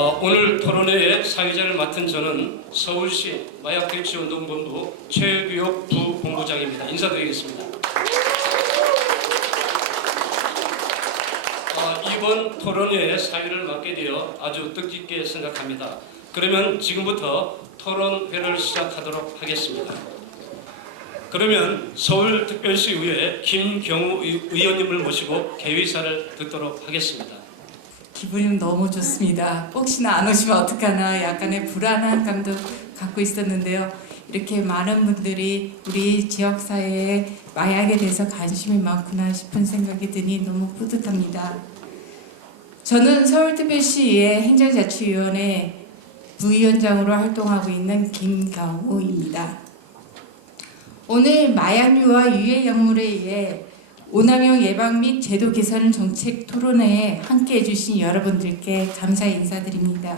오늘 토론회의 사회자를 맡은 저는 서울시 마약대치운동본부 최규혁 부본부장입니다. 인사드리겠습니다. 이번 토론회의 사회를 맡게 되어 아주 뜻깊게 생각합니다. 그러면 지금부터 토론회를 시작하도록 하겠습니다. 그러면 서울특별시의회 김경우 의원님을 모시고 개의사를 듣도록 하겠습니다. 기분이 너무 좋습니다. 혹시나 안 오시면 어떡하나 약간의 불안한 감도 갖고 있었는데요. 이렇게 많은 분들이 우리 지역사회에 마약에 대해서 관심이 많구나 싶은 생각이 드니 너무 뿌듯합니다. 저는 서울특별시의 행정자치위원회 부위원장으로 활동하고 있는 김경우입니다. 오늘 마약류와 유해약물에 의해 오남용 예방 및 제도 개선 정책 토론회에 함께해 주신 여러분들께 감사의 인사드립니다.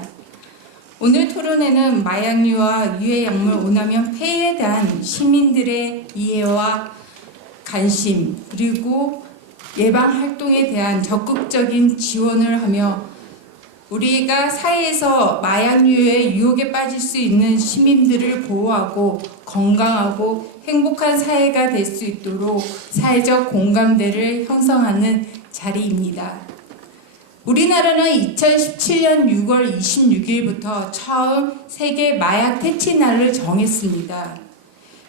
오늘 토론회는 마약류와 유해약물 오남용 폐해에 대한 시민들의 이해와 관심 그리고 예방 활동에 대한 적극적인 지원을 하며 우리가 사회에서 마약류의 유혹에 빠질 수 있는 시민들을 보호하고 건강하고 행복한 사회가 될 수 있도록 사회적 공감대를 형성하는 자리입니다. 우리나라는 2017년 6월 26일부터 처음 세계 마약 퇴치 날을 정했습니다.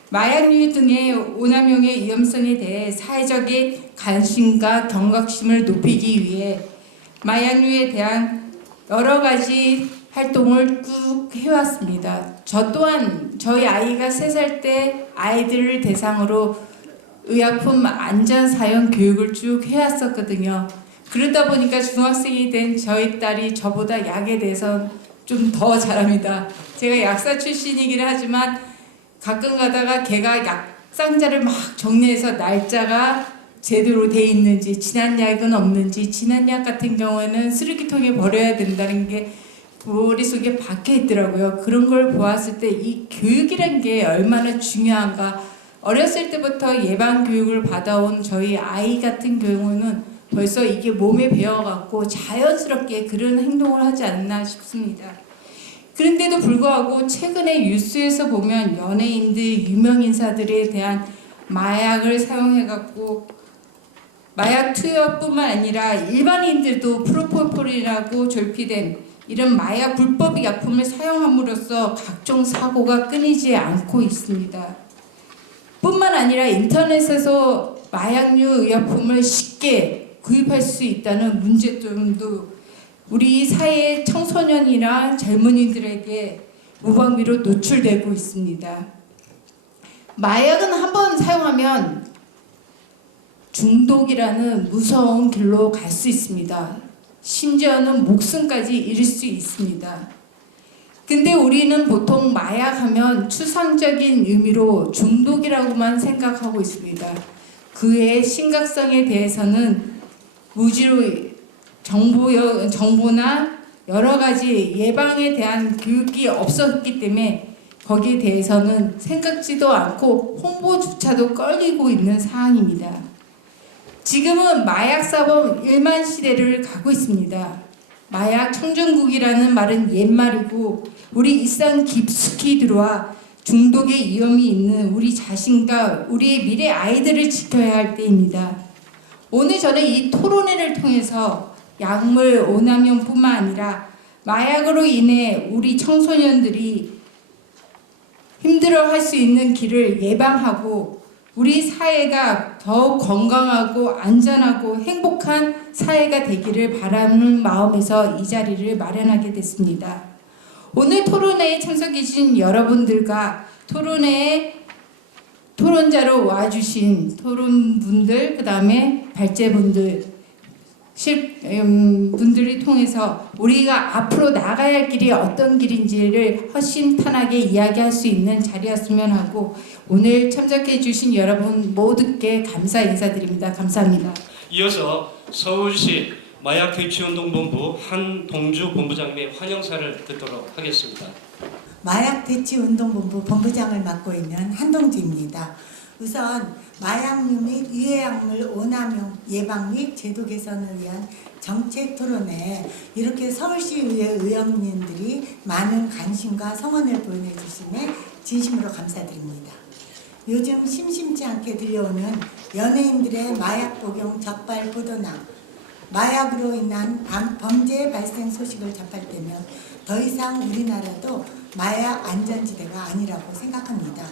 마약류 등의 오남용의 위험성에 대해 사회적인 관심과 경각심을 높이기 위해 마약류에 대한 여러 가지 활동을 쭉 해왔습니다. 저 또한 저희 아이가 3살 때 아이들을 대상으로 의약품 안전 사용 교육을 쭉 해왔었거든요. 그러다 보니까 중학생이 된 저희 딸이 저보다 약에 대해서 좀 더 잘합니다. 제가 약사 출신이긴 하지만 가끔 가다가 걔가 약 상자를 막 정리해서 날짜가 제대로 돼 있는지, 지난 약은 없는지, 지난 약 같은 경우에는 쓰레기통에 버려야 된다는 게 머릿속에 박혀 있더라고요. 그런 걸 보았을 때 이 교육이란 게 얼마나 중요한가. 어렸을 때부터 예방 교육을 받아온 저희 아이 같은 경우는 벌써 이게 몸에 배어갖고 자연스럽게 그런 행동을 하지 않나 싶습니다. 그런데도 불구하고 최근에 뉴스에서 보면 연예인들, 유명인사들에 대한 마약을 사용해갖고 마약 투여뿐만 아니라 일반인들도 프로포폴이라고 졸피된 이런 마약 불법 약품을 사용함으로써 각종 사고가 끊이지 않고 있습니다. 뿐만 아니라 인터넷에서 마약류 의약품을 쉽게 구입할 수 있다는 문제점도 우리 사회 청소년이나 젊은이들에게 무방비로 노출되고 있습니다. 마약은 한번 사용하면 중독이라는 무서운 길로 갈 수 있습니다. 심지어는 목숨까지 잃을 수 있습니다. 근데 우리는 보통 마약하면 추상적인 의미로 중독이라고만 생각하고 있습니다. 그의 심각성에 대해서는 무지로 정보나 여러 가지 예방에 대한 교육이 없었기 때문에 거기에 대해서는 생각지도 않고 홍보조차도 꺼리고 있는 상황입니다. 지금은 마약사범 1만 시대를 가고 있습니다. 마약 청정국이라는 말은 옛말이고 우리 일상 깊숙이 들어와 중독의 위험이 있는 우리 자신과 우리의 미래 아이들을 지켜야 할 때입니다. 오늘 저는 이 토론회를 통해서 약물 오남용뿐만 아니라 마약으로 인해 우리 청소년들이 힘들어할 수 있는 길을 예방하고 우리 사회가 더욱 건강하고 안전하고 행복한 사회가 되기를 바라는 마음에서 이 자리를 마련하게 됐습니다. 오늘 토론회에 참석해 주신 여러분들과 토론회에 토론자로 와주신 토론분들, 그 다음에 발제분들, 분들이 통해서 우리가 앞으로 나가야 할 길이 어떤 길인지를 허심탄회하게 이야기할 수 있는 자리였으면 하고 오늘 참석해 주신 여러분 모두께 감사 인사드립니다. 감사합니다. 이어서 서울시 마약퇴치운동본부 한동주 본부장님의 환영사를 듣도록 하겠습니다. 마약퇴치운동본부 본부장을 맡고 있는 한동주입니다. 우선 마약류 및 유해약물 오남용 예방 및 제도 개선을 위한 정책 토론에 이렇게 서울시의회 의원님들이 많은 관심과 성원을 보내주심에 진심으로 감사드립니다. 요즘 심심치 않게 들려오는 연예인들의 마약 복용 적발 보도나 마약으로 인한 범죄 발생 소식을 접할 때면 더 이상 우리나라도 마약 안전지대가 아니라고 생각합니다.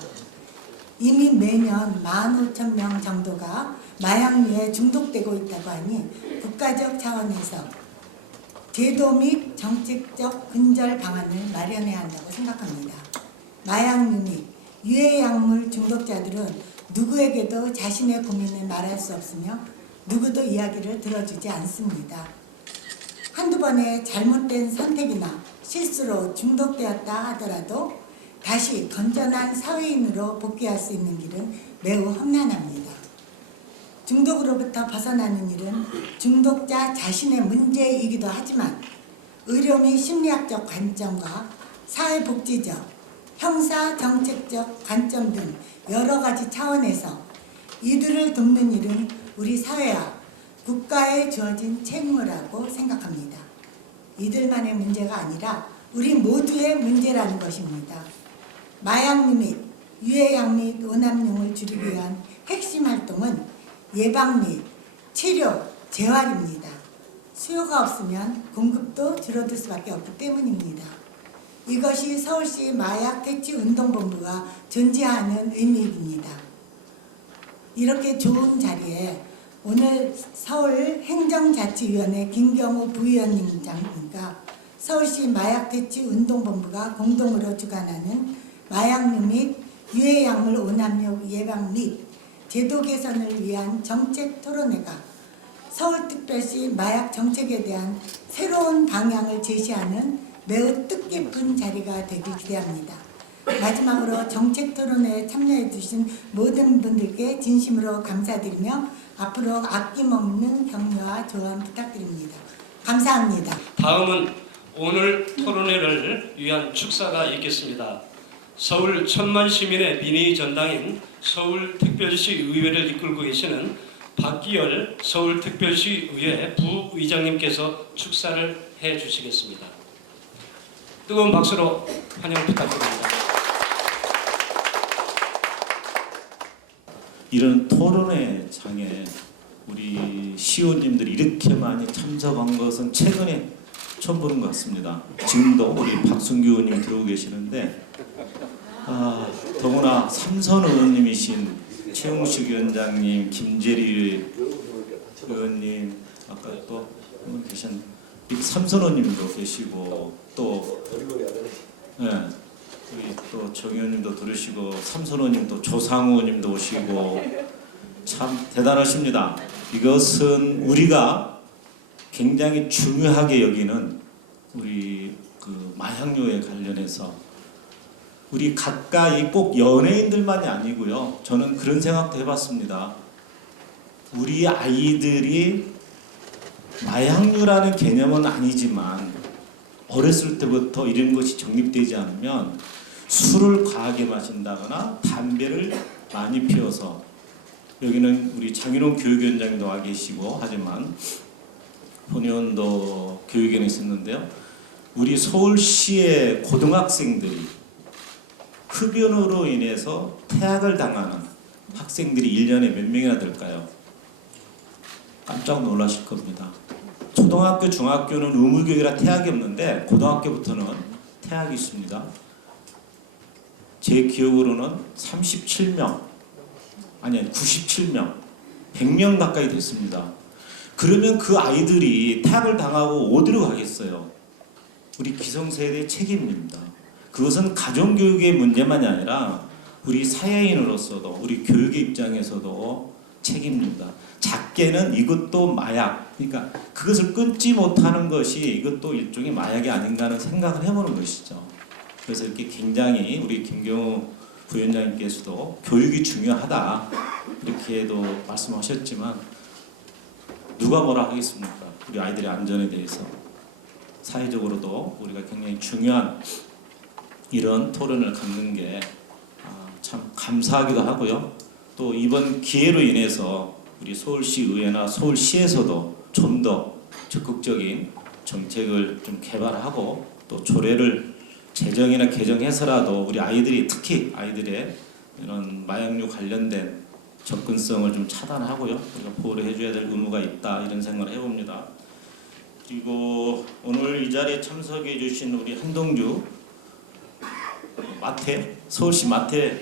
이미 매년 15,000명 정도가 마약류에 중독되고 있다고 하니 국가적 차원에서 제도 및 정책적 근절 방안을 마련해야 한다고 생각합니다. 마약류 및 유해약물 중독자들은 누구에게도 자신의 고민을 말할 수 없으며 누구도 이야기를 들어주지 않습니다. 한두 번의 잘못된 선택이나 실수로 중독되었다 하더라도 다시 건전한 사회인으로 복귀할 수 있는 길은 매우 험난합니다. 중독으로부터 벗어나는 일은 중독자 자신의 문제이기도 하지만 의료 및 심리학적 관점과 사회복지적, 형사정책적 관점 등 여러 가지 차원에서 이들을 돕는 일은 우리 사회와 국가에 주어진 책무라고 생각합니다. 이들만의 문제가 아니라 우리 모두의 문제라는 것입니다. 마약류 및 유해약 및 오남용을 줄이기 위한 핵심 활동은 예방 및 치료, 재활입니다. 수요가 없으면 공급도 줄어들 수밖에 없기 때문입니다. 이것이 서울시 마약 퇴치 운동본부가 존재하는 의미입니다. 이렇게 좋은 자리에 오늘 서울 행정자치위원회 김경우 부위원님과 서울시 마약 퇴치 운동본부가 공동으로 주관하는 마약류 및 유해약물 오남용 예방 및 제도 개선을 위한 정책 토론회가 서울특별시 마약 정책에 대한 새로운 방향을 제시하는 매우 뜻깊은 자리가 되길 기대합니다. 마지막으로 정책 토론회에 참여해 주신 모든 분들께 진심으로 감사드리며 앞으로 아낌없는 격려와 조언 부탁드립니다. 감사합니다. 다음은 오늘 토론회를 위한 축사가 있겠습니다. 서울 천만 시민의 민의 전당인 서울특별시 의회를 이끌고 계시는 박기열 서울특별시 의회 부의장님께서 축사를 해 주시겠습니다. 뜨거운 박수로 환영 부탁드립니다. 이런 토론회 장에 우리 시의원님들이 이렇게 많이 참석한 것은 최근에 처음 보는 것 같습니다. 지금도 우리 박순규 의원님이 들어오고 계시는데 더구나 삼선 의원님이신 최웅식 위원장님, 김재리 의원님, 아까 또 한 분 계신 삼선 의원님도 계시고 또 우리 또 정 의원님도 들으시고 삼선 의원님도 조상우 의원님도 오시고 참 대단하십니다. 이것은 우리가 굉장히 중요하게 여기는 우리 그 마약류에 관련해서 우리 가까이 꼭 연예인들만이 아니고요. 저는 그런 생각도 해봤습니다. 우리 아이들이 마약류라는 개념은 아니지만 어렸을 때부터 이런 것이 정립되지 않으면 술을 과하게 마신다거나 담배를 많이 피워서 여기는 우리 장윤홍 교육위원장님도 와 계시고 하지만 본의원도 교육위원회 있었는데요. 우리 서울시의 고등학생들이 흡연으로 인해서 퇴학을 당하는 학생들이 1년에 몇 명이나 될까요? 깜짝 놀라실 겁니다. 초등학교, 중학교는 의무교육이라 퇴학이 없는데 고등학교부터는 퇴학이 있습니다. 제 기억으로는 37명, 아니 97명, 100명 가까이 됐습니다. 그러면 그 아이들이 퇴학을 당하고 어디로 가겠어요? 우리 기성세대의 책임입니다. 그것은 가정교육의 문제만이 아니라 우리 사회인으로서도 우리 교육의 입장에서도 책임입니다. 작게는 이것도 마약, 그러니까 그것을 끊지 못하는 것이 이것도 일종의 마약이 아닌가 하는 생각을 해보는 것이죠. 그래서 이렇게 굉장히 우리 김경우 부위원장님께서도 교육이 중요하다 이렇게도 말씀하셨지만 누가 뭐라 하겠습니까? 우리 아이들의 안전에 대해서 사회적으로도 우리가 굉장히 중요한 이런 토론을 갖는 게 참 감사하기도 하고요. 또 이번 기회로 인해서 우리 서울시 의회나 서울시에서도 좀 더 적극적인 정책을 좀 개발하고 또 조례를 제정이나 개정해서라도 우리 아이들이 특히 아이들의 이런 마약류 관련된 접근성을 좀 차단하고요. 우리가 보호를 해줘야 될 의무가 있다 이런 생각을 해봅니다. 그리고 오늘 이 자리에 참석해 주신 우리 한동주 마태 서울시 마태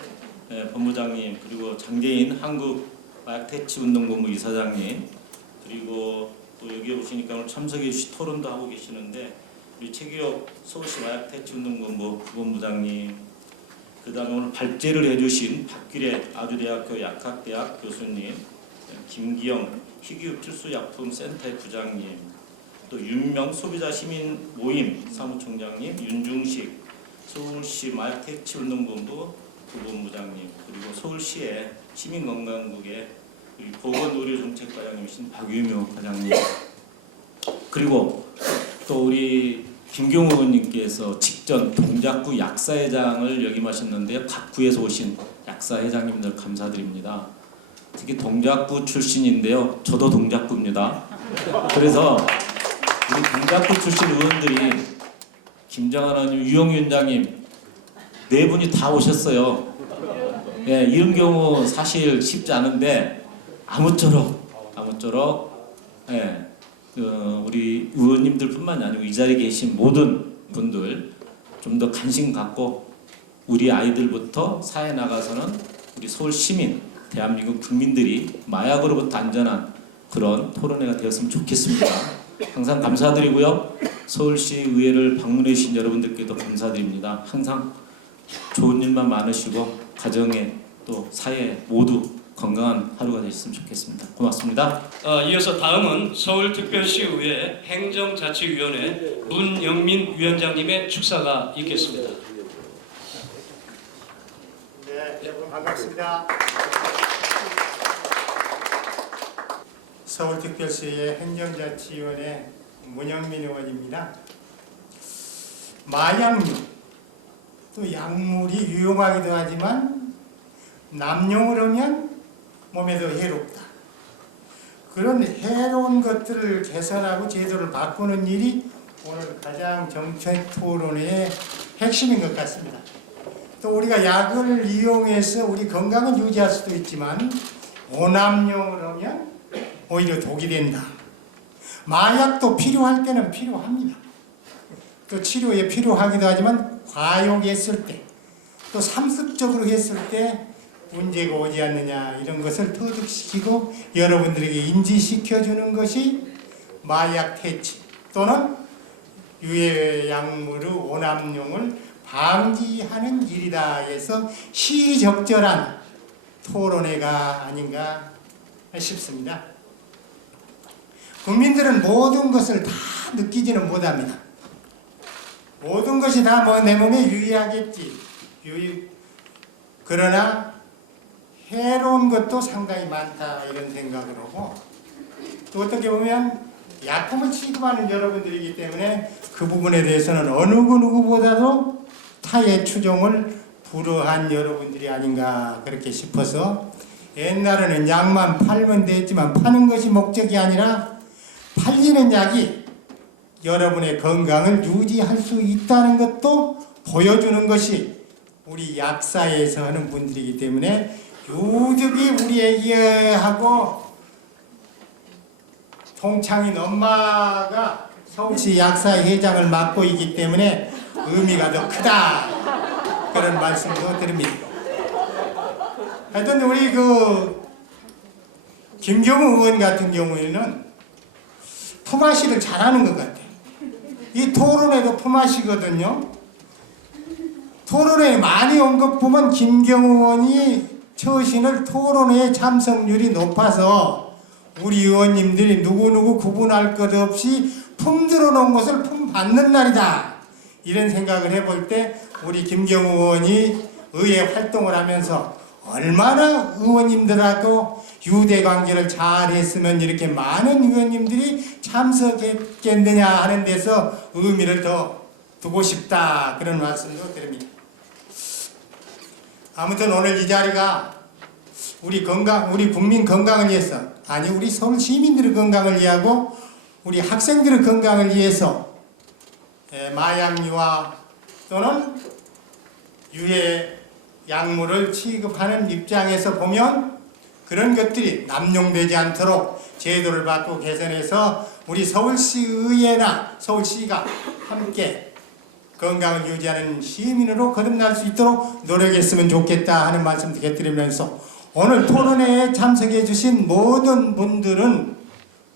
본부장님 그리고 장재인 한국 마약퇴치운동본부 이사장님 그리고 또 여기 오시니까 오늘 참석해 주신 토론도 하고 계시는데 우리 최기혁 서울시 마약퇴치운동본부 부본부장님 그다음에 오늘 발제를 해주신 박규래 아주대학교 약학대학 교수님 김기영 희귀흡출수약품센터의 부장님 또 윤명 소비자 시민 모임 사무총장님 윤중식 서울시 마약퇴치운동본부 부본부장님 그리고 서울시의 시민건강국의 보건의료정책과장님이신 박유묘 과장님 그리고 또 우리 김경호 의원님께서 직전 동작구 약사회장을 역임하셨는데요. 각 구에서 오신 약사회장님들 감사드립니다. 특히 동작구 출신인데요. 저도 동작구입니다. 그래서 우리 동작구 출신 의원들이 김정한 의원님, 유영 위원장님 네 분이 다 오셨어요. 네, 이런 경우 사실 쉽지 않은데 아무쪼록 네, 우리 의원님들뿐만이 아니고 이 자리에 계신 모든 분들 좀 더 관심 갖고 우리 아이들부터 사회 나가서는 우리 서울 시민, 대한민국 국민들이 마약으로부터 안전한 그런 토론회가 되었으면 좋겠습니다. 항상 감사드리고요. 서울시 의회를 방문해 주신 여러분들께도 감사드립니다. 항상 좋은 일만 많으시고 가정에 또 사회에 모두 건강한 하루가 되셨으면 좋겠습니다. 고맙습니다. 이어서 다음은 서울특별시의회 행정자치위원회 문영민 위원장님의 축사가 있겠습니다. 네, 여러분 반갑습니다. 서울특별시의 행정자치위원회 문영민 의원입니다. 마약류, 또 약물이 유용하기도 하지만 남용을 하면 몸에도 해롭다. 그런 해로운 것들을 개선하고 제도를 바꾸는 일이 오늘 가장 정책 토론의 핵심인 것 같습니다. 또 우리가 약을 이용해서 우리 건강은 유지할 수도 있지만 오남용을 하면 오히려 독이 된다. 마약도 필요할 때는 필요합니다. 또 치료에 필요하기도 하지만 과용했을 때, 또 상습적으로 했을 때 문제가 오지 않느냐 이런 것을 터득시키고 여러분들에게 인지시켜주는 것이 마약 퇴치 또는 유해 약물의 오남용을 방지하는 일이다 해서 시적절한 토론회가 아닌가 싶습니다. 국민들은 모든 것을 다 느끼지는 못합니다. 모든 것이 다 뭐 내 몸에 유의하겠지. 그러나 해로운 것도 상당히 많다 이런 생각을 하고 또 어떻게 보면 약품을 취급하는 여러분들이기 때문에 그 부분에 대해서는 어느 누구보다도 타의 추종을 불허한 여러분들이 아닌가 그렇게 싶어서 옛날에는 약만 팔면 됐지만 파는 것이 목적이 아니라 팔리는 약이 여러분의 건강을 유지할 수 있다는 것도 보여주는 것이 우리 약사에서 하는 분들이기 때문에 유득이 우리에게 하고 동창인 엄마가 서울시 약사회장을 맡고 있기 때문에 의미가 더 크다 그런 말씀도 드립니다. 하여튼 우리 김경우 의원 같은 경우에는 품앗이를 잘하는 것 같아요. 이 토론회도 품앗이거든요. 토론회에 많이 온 것 보면 김경우 의원이 처신을 토론회의 참석률이 높아서 우리 의원님들이 누구누구 구분할 것 없이 품 들어놓은 것을 품 받는 날이다. 이런 생각을 해볼 때 우리 김경우 의원이 의회 활동을 하면서 얼마나 의원님들하고 유대관계를 잘했으면 이렇게 많은 의원님들이 참석했겠느냐 하는 데서 의미를 더 두고 싶다 그런 말씀도 드립니다. 아무튼 오늘 이 자리가 우리 국민 건강을 위해서, 아니 우리 서울 시민들의 건강을 위하고 우리 학생들의 건강을 위해서 마약류와 또는 유해 약물을 취급하는 입장에서 보면 그런 것들이 남용되지 않도록 제도를 바꾸고 개선해서 우리 서울시의회나 서울시가 함께 건강을 유지하는 시민으로 거듭날 수 있도록 노력했으면 좋겠다 하는 말씀 드리면서, 오늘 토론회에 참석해 주신 모든 분들은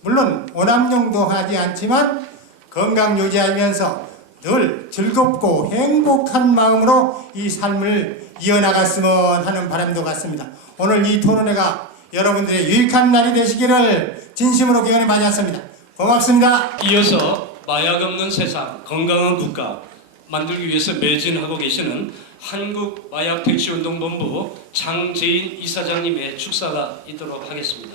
물론 오남용도 하지 않지만 건강 유지하면서 늘 즐겁고 행복한 마음으로 이 삶을 이어나갔으면 하는 바람도 같습니다. 오늘 이 토론회가 여러분들의 유익한 날이 되시기를 진심으로 기원해 마쳤습니다. 고맙습니다. 이어서 마약 없는 세상, 건강한 국가 만들기 위해서 매진하고 계시는 한국마약대치운동본부 장재인 이사장님의 축사가 있도록 하겠습니다.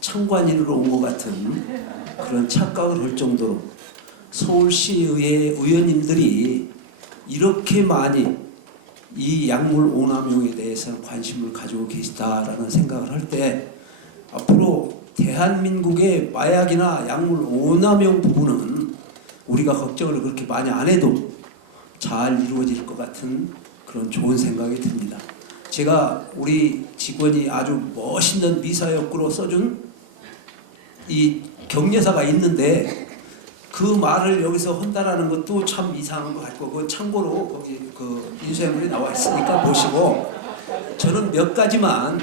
참관인으로 온 것 같은 그런 착각을 할 정도로 서울시의회 의원님들이 이렇게 많이 이 약물 오남용에 대해서 관심을 가지고 계시다라는 생각을 할 때, 앞으로 대한민국의 마약이나 약물 오남용 부분은 우리가 걱정을 그렇게 많이 안 해도 잘 이루어질 것 같은 그런 좋은 생각이 듭니다. 제가 우리 직원이 아주 멋있는 미사역구로 써준 이 격려사가 있는데 그 말을 여기서 한다라는 것도 참 이상한 것 같고, 그 참고로 거기 그 인쇄물이 나와 있으니까 보시고, 저는 몇 가지만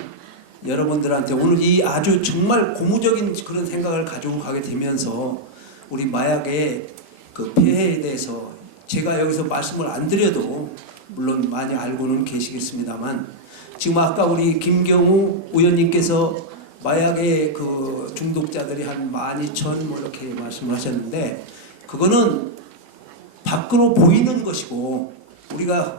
여러분들한테 오늘 이 아주 정말 고무적인 그런 생각을 가지고 가게 되면서 우리 마약의 그 폐해에 대해서 제가 여기서 말씀을 안 드려도 물론 많이 알고는 계시겠습니다만, 지금 아까 우리 김경우 의원님께서 마약의 그 중독자들이 한 12,000 뭐 이렇게 말씀을 하셨는데, 그거는 밖으로 보이는 것이고,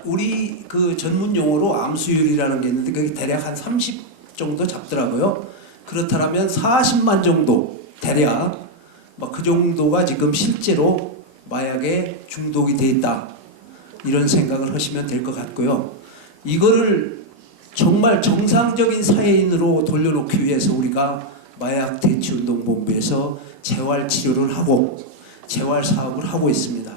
우리 그 전문 용어로 암수율이라는 게 있는데 그게 대략 한 30 정도 잡더라고요. 그렇다면 40만 정도 대략 그 정도가 지금 실제로 마약에 중독이 돼 있다, 이런 생각을 하시면 될 것 같고요. 이거를 정말 정상적인 사회인으로 돌려놓기 위해서 우리가 마약대치운동본부에서 재활치료를 하고 재활사업을 하고 있습니다.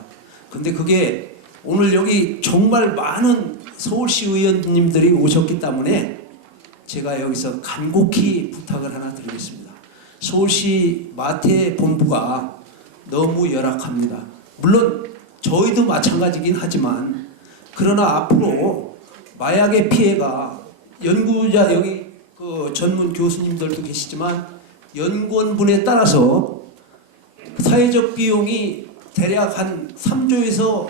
근데 그게 오늘 여기 정말 많은 서울시 의원님들이 오셨기 때문에 제가 여기서 간곡히 부탁을 하나 드리겠습니다. 서울시 마태본부가 너무 열악합니다. 물론 저희도 마찬가지긴 하지만, 그러나 앞으로 마약의 피해가 연구자, 여기 그 전문 교수님들도 계시지만 연구원분에 따라서 사회적 비용이 대략 한 3조에서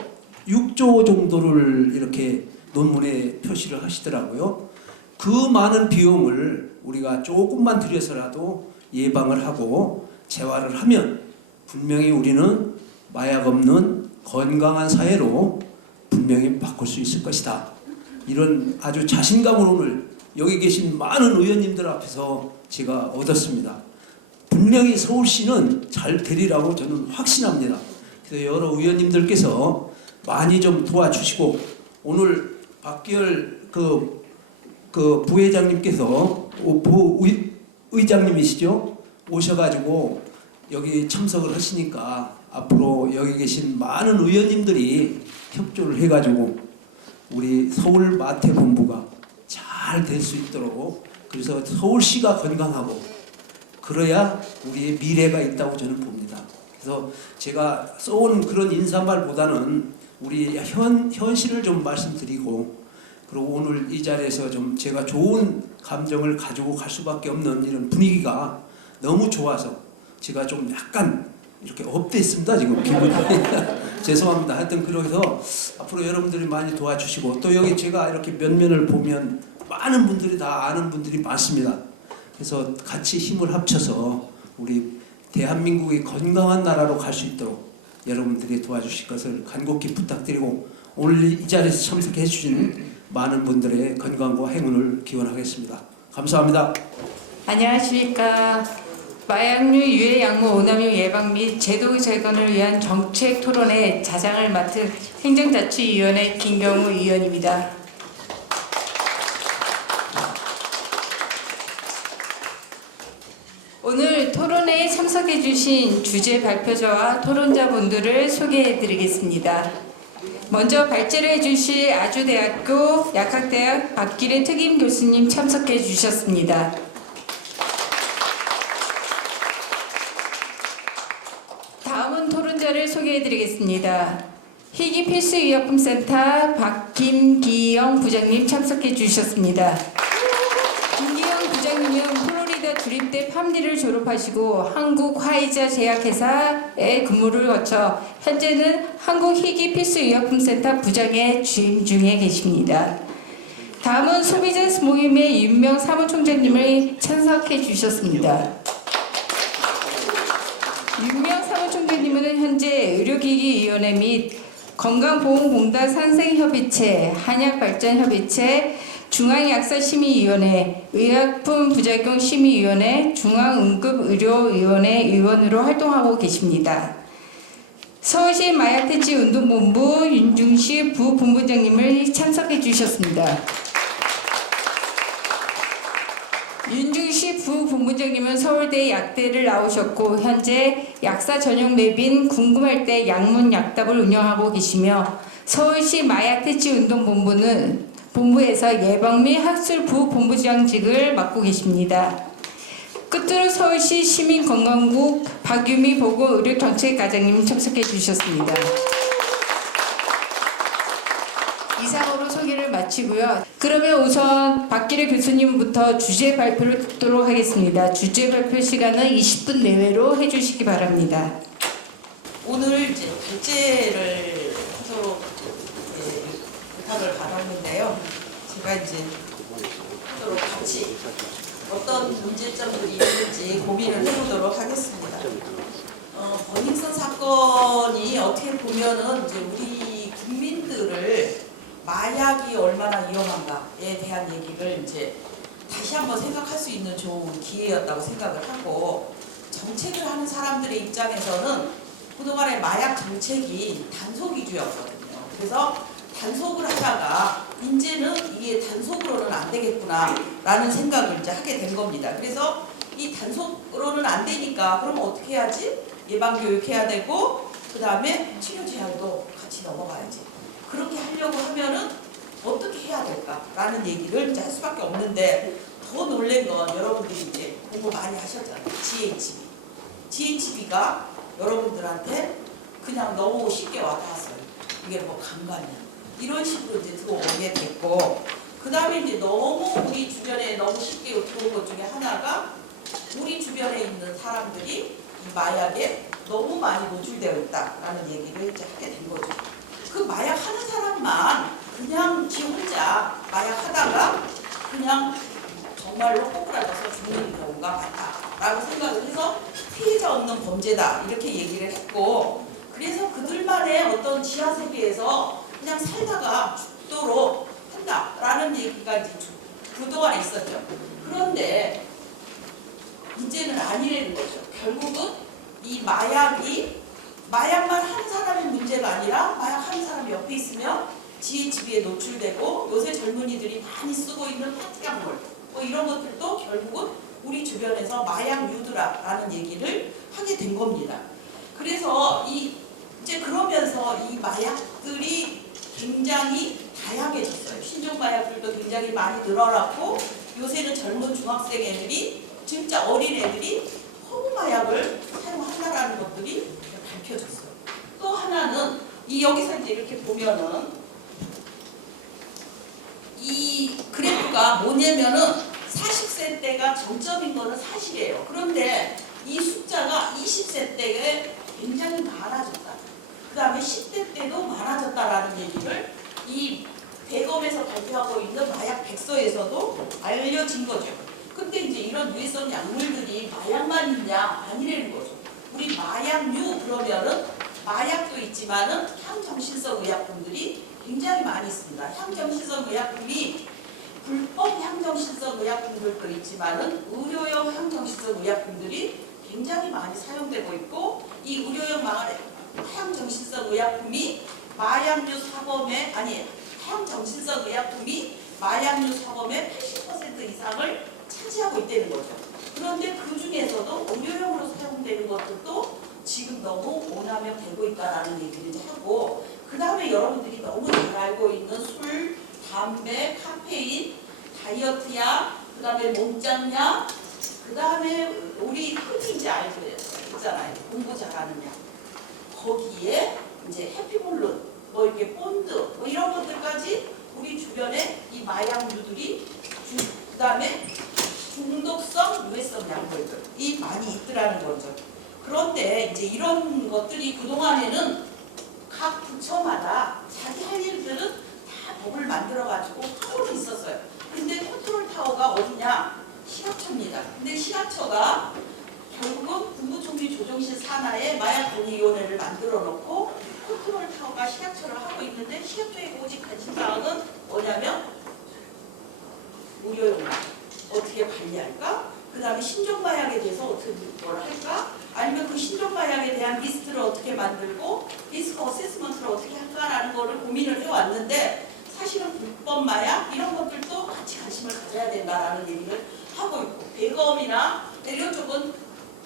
6조 정도를 이렇게 논문에 표시를 하시더라고요. 그 많은 비용을 우리가 조금만 들여서라도 예방을 하고 재활을 하면 분명히 우리는 마약 없는 건강한 사회로 분명히 바꿀 수 있을 것이다. 이런 아주 자신감을 오늘 여기 계신 많은 의원님들 앞에서 제가 얻었습니다. 분명히 서울시는 잘 되리라고 저는 확신합니다. 그래서 여러 의원님들께서 많이 좀 도와주시고, 오늘 박기열 그 부회장님께서 부의장님이시죠? 오셔가지고 여기 참석을 하시니까 앞으로 여기 계신 많은 의원님들이 협조를 해가지고 우리 서울 마태본부가 잘 될 수 있도록, 그래서 서울시가 건강하고 그래야 우리의 미래가 있다고 저는 봅니다. 그래서 제가 써온 그런 인사말보다는 우리 현실을 좀 말씀드리고, 그리고 오늘 이 자리에서 좀 제가 좋은 감정을 가지고 갈 수밖에 없는 이런 분위기가 너무 좋아서 제가 좀 약간 이렇게 업됐습니다, 지금 기분이. 죄송합니다. 하여튼 그래서 앞으로 여러분들이 많이 도와주시고, 또 여기 제가 이렇게 면면을 보면 많은 분들이 다 아는 분들이 많습니다. 그래서 같이 힘을 합쳐서 우리 대한민국이 건강한 나라로 갈 수 있도록 여러분들이 도와주실 것을 간곡히 부탁드리고, 오늘 이 자리에서 참석해 주신 많은 분들의 건강과 행운을 기원하겠습니다. 감사합니다. 안녕하십니까. 마약류 유해 약물 오남용 예방 및 제도 재건을 위한 정책 토론회 자장을 맡은 행정자치위원회 김경우 위원입니다. 해주신 주제 발표자와 토론자분들을 소개해드리겠습니다. 먼저 발제를 해주실 아주대학교 약학대학 박기래 특임 교수님 참석해 주셨습니다. 다음은 토론자를 소개해드리겠습니다. 희귀필수의약품센터 박김기영 부장님 참석해 주셨습니다. 김기영 부장님은 플로리다 주립대 팜리를 졸업하시고 한국화이자 제약회사에 근무를 거쳐 현재는 한국희귀필수의약품센터 부장에 취임 중에 계십니다. 다음은 소비자 모임의 윤명 사무총장님을 참석해 주셨습니다. 윤명 사무총장님은 현재 의료기기위원회 및 건강보험공단 산생협의체, 한약발전협의체, 중앙약사심의위원회, 의약품부작용심의위원회, 중앙응급의료위원회 위원으로 활동하고 계십니다. 서울시 마약퇴치운동본부 윤중시 부본부장님을 참석해 주셨습니다. 윤중시 부본부장님은 서울대 약대를 나오셨고 현재 약사 전용 맵인 궁금할 때 약문 약답을 운영하고 계시며 서울시 마약퇴치운동본부에서 예방 및 학술 부본부장직을 맡고 계십니다. 끝으로 서울시 시민건강국 박유미 보건의료정책과장님 참석해 주셨습니다. 이상으로 소개를 마치고요. 그러면 우선 박기래 교수님부터 주제 발표를 듣도록 하겠습니다. 주제 발표 시간은 20분 내외로 해주시기 바랍니다. 오늘 이제 발제를 하도록 부탁을 받았는데요. 제가 이제 하도록 같이 어떤 문제점들이 있는지 고민을 해보도록 하겠습니다. 버닝썬 사건이 어떻게 보면은 이제 우리 국민들을 마약이 얼마나 위험한가에 대한 얘기를 이제 다시 한번 생각할 수 있는 좋은 기회였다고 생각을 하고, 정책을 하는 사람들의 입장에서는 그동안의 마약 정책이 단속 위주였거든요. 그래서 단속을 하다가 이제는 이게 단속으로는 안 되겠구나 라는 생각을 이제 하게 된 겁니다. 그래서 이 단속으로는 안 되니까 그럼 어떻게 해야지? 예방교육해야 되고 그 다음에 치료 제한도 같이 넘어가야지. 그렇게 하려고 하면은 어떻게 해야 될까라는 얘기를 이제 할 수밖에 없는데, 더 놀란 건 여러분들이 이제 공부 많이 하셨잖아요. GHB가 여러분들한테 그냥 너무 쉽게 와닿았어요. 이게 뭐 감감이야 이런 식으로 이제 들어오게 됐고, 그 다음에 이제 너무 우리 주변에 너무 쉽게 들어온 것 중에 하나가 우리 주변에 있는 사람들이 이 마약에 너무 많이 노출되어 있다라는 얘기를 이제 하게 된 거죠. 그 마약 하는 사람만 그냥 지 혼자 마약 하다가 그냥 정말로 꼬꾸라져서 죽는 경우가 많다라고 생각을 해서 피해자 없는 범죄다 이렇게 얘기를 했고, 그래서 그들만의 어떤 지하 세계에서 그냥 살다가 죽도록 한다라는 얘기가 이제 그동안에 있었죠. 그런데 이제는 아니라는 거죠. 결국은 이 마약만 하는 사람의 문제가 아니라 마약하는 사람이 옆에 있으면 GHB에 노출되고 요새 젊은이들이 많이 쓰고 있는 파티약물 뭐 이런 것들도 결국은 우리 주변에서 마약 유두라라는 얘기를 하게 된 겁니다. 그래서 이제 그러면서 이 마약들이 굉장히 다양해졌어요. 신종 마약들도 굉장히 많이 늘어났고, 요새는 젊은 중학생 애들이, 진짜 어린 애들이 허브 마약을 사용한다라는 것들이 밝혀졌어요. 또 하나는 여기서 이제 이렇게 보면은 이 그래프가 뭐냐면은 40세 때가 정점인 거는 사실이에요. 그런데 이 숫자가 20세 때에 굉장히 많아졌다. 그 다음에 10대 때도 많아졌다라는 얘기를 이 대검에서 발표하고 있는 마약 백서에서도 알려진 거죠. 근데 이제 이런 유해성 약물들이 마약만 있냐? 아니라는 거죠. 우리 마약류 그러면은 마약도 있지만은 향정신성 의약품들이 굉장히 많이 있습니다. 향정신성 의약품이 불법 향정신성 의약품들도 있지만은 의료용 향정신성 의약품들이 굉장히 많이 사용되고 있고, 이 의료용 향정신성 의약품이 마약류 사범의 향정신성 의약품이 마약류 사범의 80% 이상을 차지하고 있다는 거죠. 그런데 그 중에서도 의료용으로 사용되는 것들도 지금 너무 오남용되고 있다라는 얘기를 이제 하고, 그 다음에 여러분들이 너무 잘 알고 있는 술, 담배, 카페인, 다이어트약, 그 다음에 몸짱약, 그 다음에 우리 흔히 이제 알고 있잖아요. 공부 잘하는 약. 거기에 이제 해피몰룬, 뭐 이렇게 본드, 뭐 이런 것들까지 우리 주변에 이 마약류들이, 그 다음에 중독성, 유해성 약물들이 많이 있더라는 거죠. 그런데 이제 이런 것들이 그동안에는 각 부처마다 자기 할 일들은 다 법을 만들어가지고 타워로 있었어요. 근데 컨트롤 타워가 어디냐? 시각처입니다. 근데 시각처가 결국은 국무총리 조정실 산하에 마약관리위원회를 만들어 놓고 컨트롤 타워가 시각처를 하고 있는데, 시각처의 오직 관심사항은 뭐냐면 의료용약 어떻게 관리할까? 그 다음에 신종마약에 대해서 어떻게 뭘 할까? 아니면 그 신종마약에 대한 리스트를 어떻게 만들고 리스크 어세스먼트를 어떻게 할까라는 거를 고민을 해왔는데, 사실은 불법 마약 이런 것들도 같이 관심을 가져야 된다라는 얘기를 하고 있고, 배검이나 이런 쪽은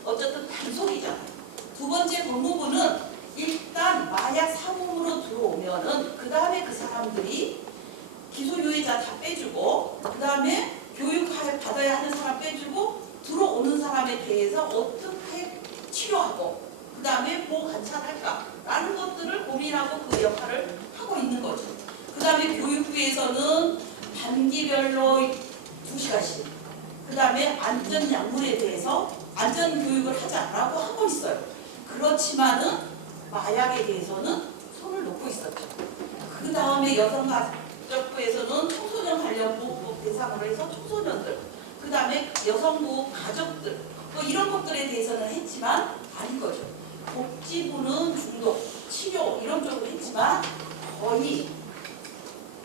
어쨌든 단속이잖아요. 두 번째 법무부는 일단 마약 사범으로 들어오면은 그 다음에 그 사람들이 기소유예자 다 빼주고, 그 다음에 교육 받아야 하는 사람 빼주고, 들어오는 사람에 대해서 어떻게 치료하고 그 다음에 뭐 관찰할까라는 것들을 고민하고 그 역할을 하고 있는 거죠. 그 다음에 교육부에서는 반기별로 2시간씩, 그 다음에 안전약물에 대해서 안전교육을 하자라고 하고 있어요. 그렇지만은 마약에 대해서는 손을 놓고 있었죠. 그 다음에 여성가족부에서는 청소년 관련 보호법 대상으로 해서 청소년들, 그 다음에 여성부 가족들, 뭐 이런 것들에 대해서는 했지만 아닌 거죠. 복지부는 중독, 치료 이런 쪽으로 했지만 거의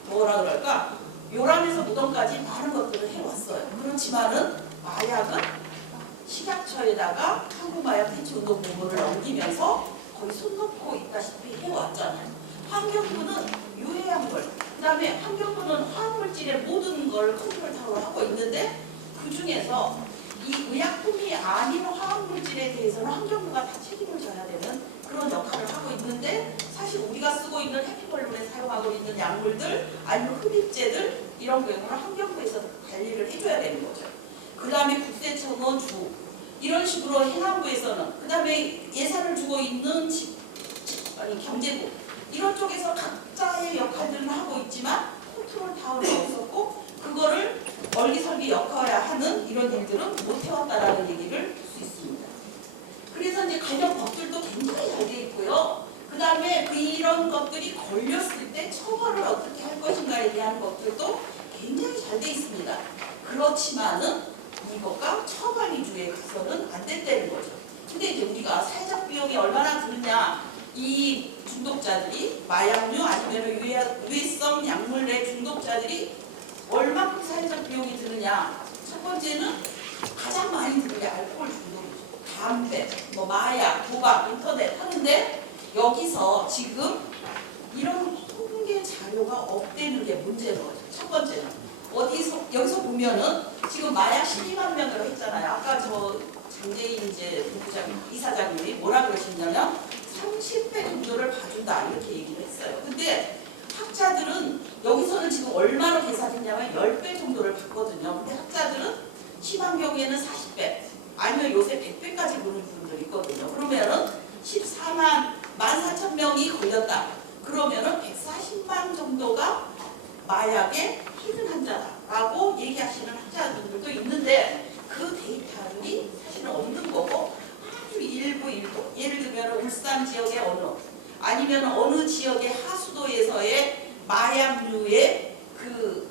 뭐라 그럴까? 요람에서 무덤까지 많은 것들을 해왔어요. 그렇지만은 마약은 식약처에다가 한국마약대체운동본부를 넘기면서 거의 손 놓고 있다시피 해왔잖아요. 환경부는 유해약물, 그 다음에 환경부는 화학물질의 모든 걸 컨트롤 하고 있는데, 그 중에서 이 의약품이 아닌 화학물질에 대해서는 환경부가 다 책임을 져야 되는 그런 역할을 하고 있는데, 사실 우리가 쓰고 있는 해피벌룬에 사용하고 있는 약물들 아니면 흡입제들 이런 경우는 환경부에서 관리를 해줘야 되는 거죠. 그 다음에 국세청은 이런 식으로 행안부에서는, 그 다음에 예산을 주고 있는 경제부 이런 쪽에서 각자의 역할들은 하고 있지만 컨트롤 타워는 없었고, 그거를 얼기설기 엮어야 하는 이런 일들은 못 해왔다라는 얘기를 할 수 있습니다. 그래서 이제 관련 법들도 굉장히 잘 돼 있고요. 그 다음에 이런 것들이 걸렸을 때 처벌을 어떻게 할 것인가에 대한 것들도 굉장히 잘 돼 있습니다. 그렇지만은 이거가 처벌 위주에 가서는 안 된다는 거죠. 근데 이제 우리가 사회적 비용이 얼마나 드느냐, 이 중독자들이 마약류 아니면 유해성 약물 내 중독자들이 얼마큼 사회적 비용이 드느냐. 첫 번째는 가장 많이 드는 게 알코올 중독이죠. 담배, 뭐 마약, 도박, 인터넷 하는데, 여기서 지금 이런 통계 자료가 없다는 게 문제인 거죠. 첫 번째는 여기서 보면은 지금 마약 12만 명으로 했잖아요. 아까 저 장재인 이제 이사장님이 뭐라 그러셨냐면 30배 정도를 봐준다 이렇게 얘기를 했어요. 근데 학자들은 여기서는 지금 얼마로 계산했냐면 10배 정도를 봤거든요. 근데 학자들은 심한 경우에는 40배 아니면 요새 100배까지 보는 분들이 있거든요. 그러면은 14,000명이 걸렸다. 그러면은 140만 정도가 마약의 히든 환자라고 얘기하시는 학자분들도 있는데, 그 데이터들이 사실은 없는 거고 아주 일부 예를 들면 울산 지역의 아니면 어느 지역의 하수도에서의 마약류의 그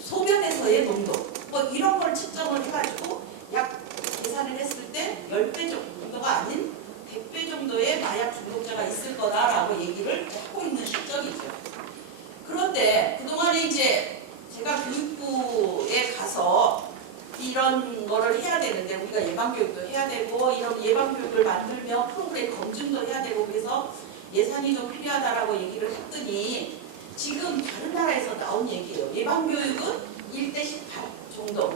소변에서의 농도 뭐 이런 걸 측정을 해가지고 약 계산을 했을 때 10배 정도가 아닌 100배 정도의 마약 중독자가 있을 거다라고 얘기를 하고 있는 실정이죠. 그런데 그동안에 이제 제가 교육부에 가서 이런 거를 해야 되는데, 우리가 예방교육도 해야 되고 이런 예방교육을 만들면 프로그램 검증도 해야 되고, 그래서 예산이 좀 필요하다라고 얘기를 했더니 지금 다른 나라에서 나온 얘기예요. 예방교육은 1대 18 정도,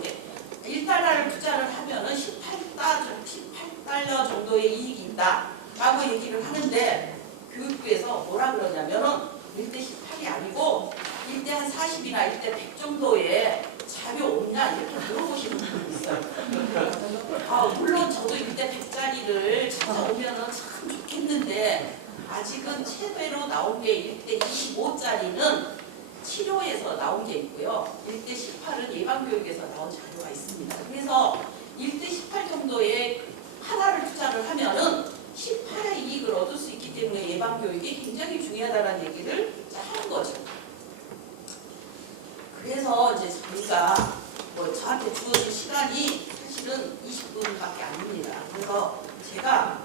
1달러를 투자를 하면은 18달러 정도의 이익이 있다라고 얘기를 하는데 교육부에서 뭐라 그러냐면은 1대 18이 아니고 1대 한 40이나 1대 100 정도의 자료 없냐 이렇게 물어보시는 분이 있어요. 물론 저도 1대 100짜리를 찾아오면은 참 좋겠는데 아직은 최대로 나온 게 1대 25짜리는 치료에서 나온 게 있고요. 1대 18은 예방교육에서 나온 자료가 있습니다. 그래서 1대 18 정도의 하나를 투자를 하면은 18의 이익을 얻을 수 있기 때문에 예방교육이 굉장히 중요하다는 얘기를 하는 거죠. 그래서 이제 저희가 저한테 주어진 시간이 사실은 20분밖에 안 됩니다. 그래서 제가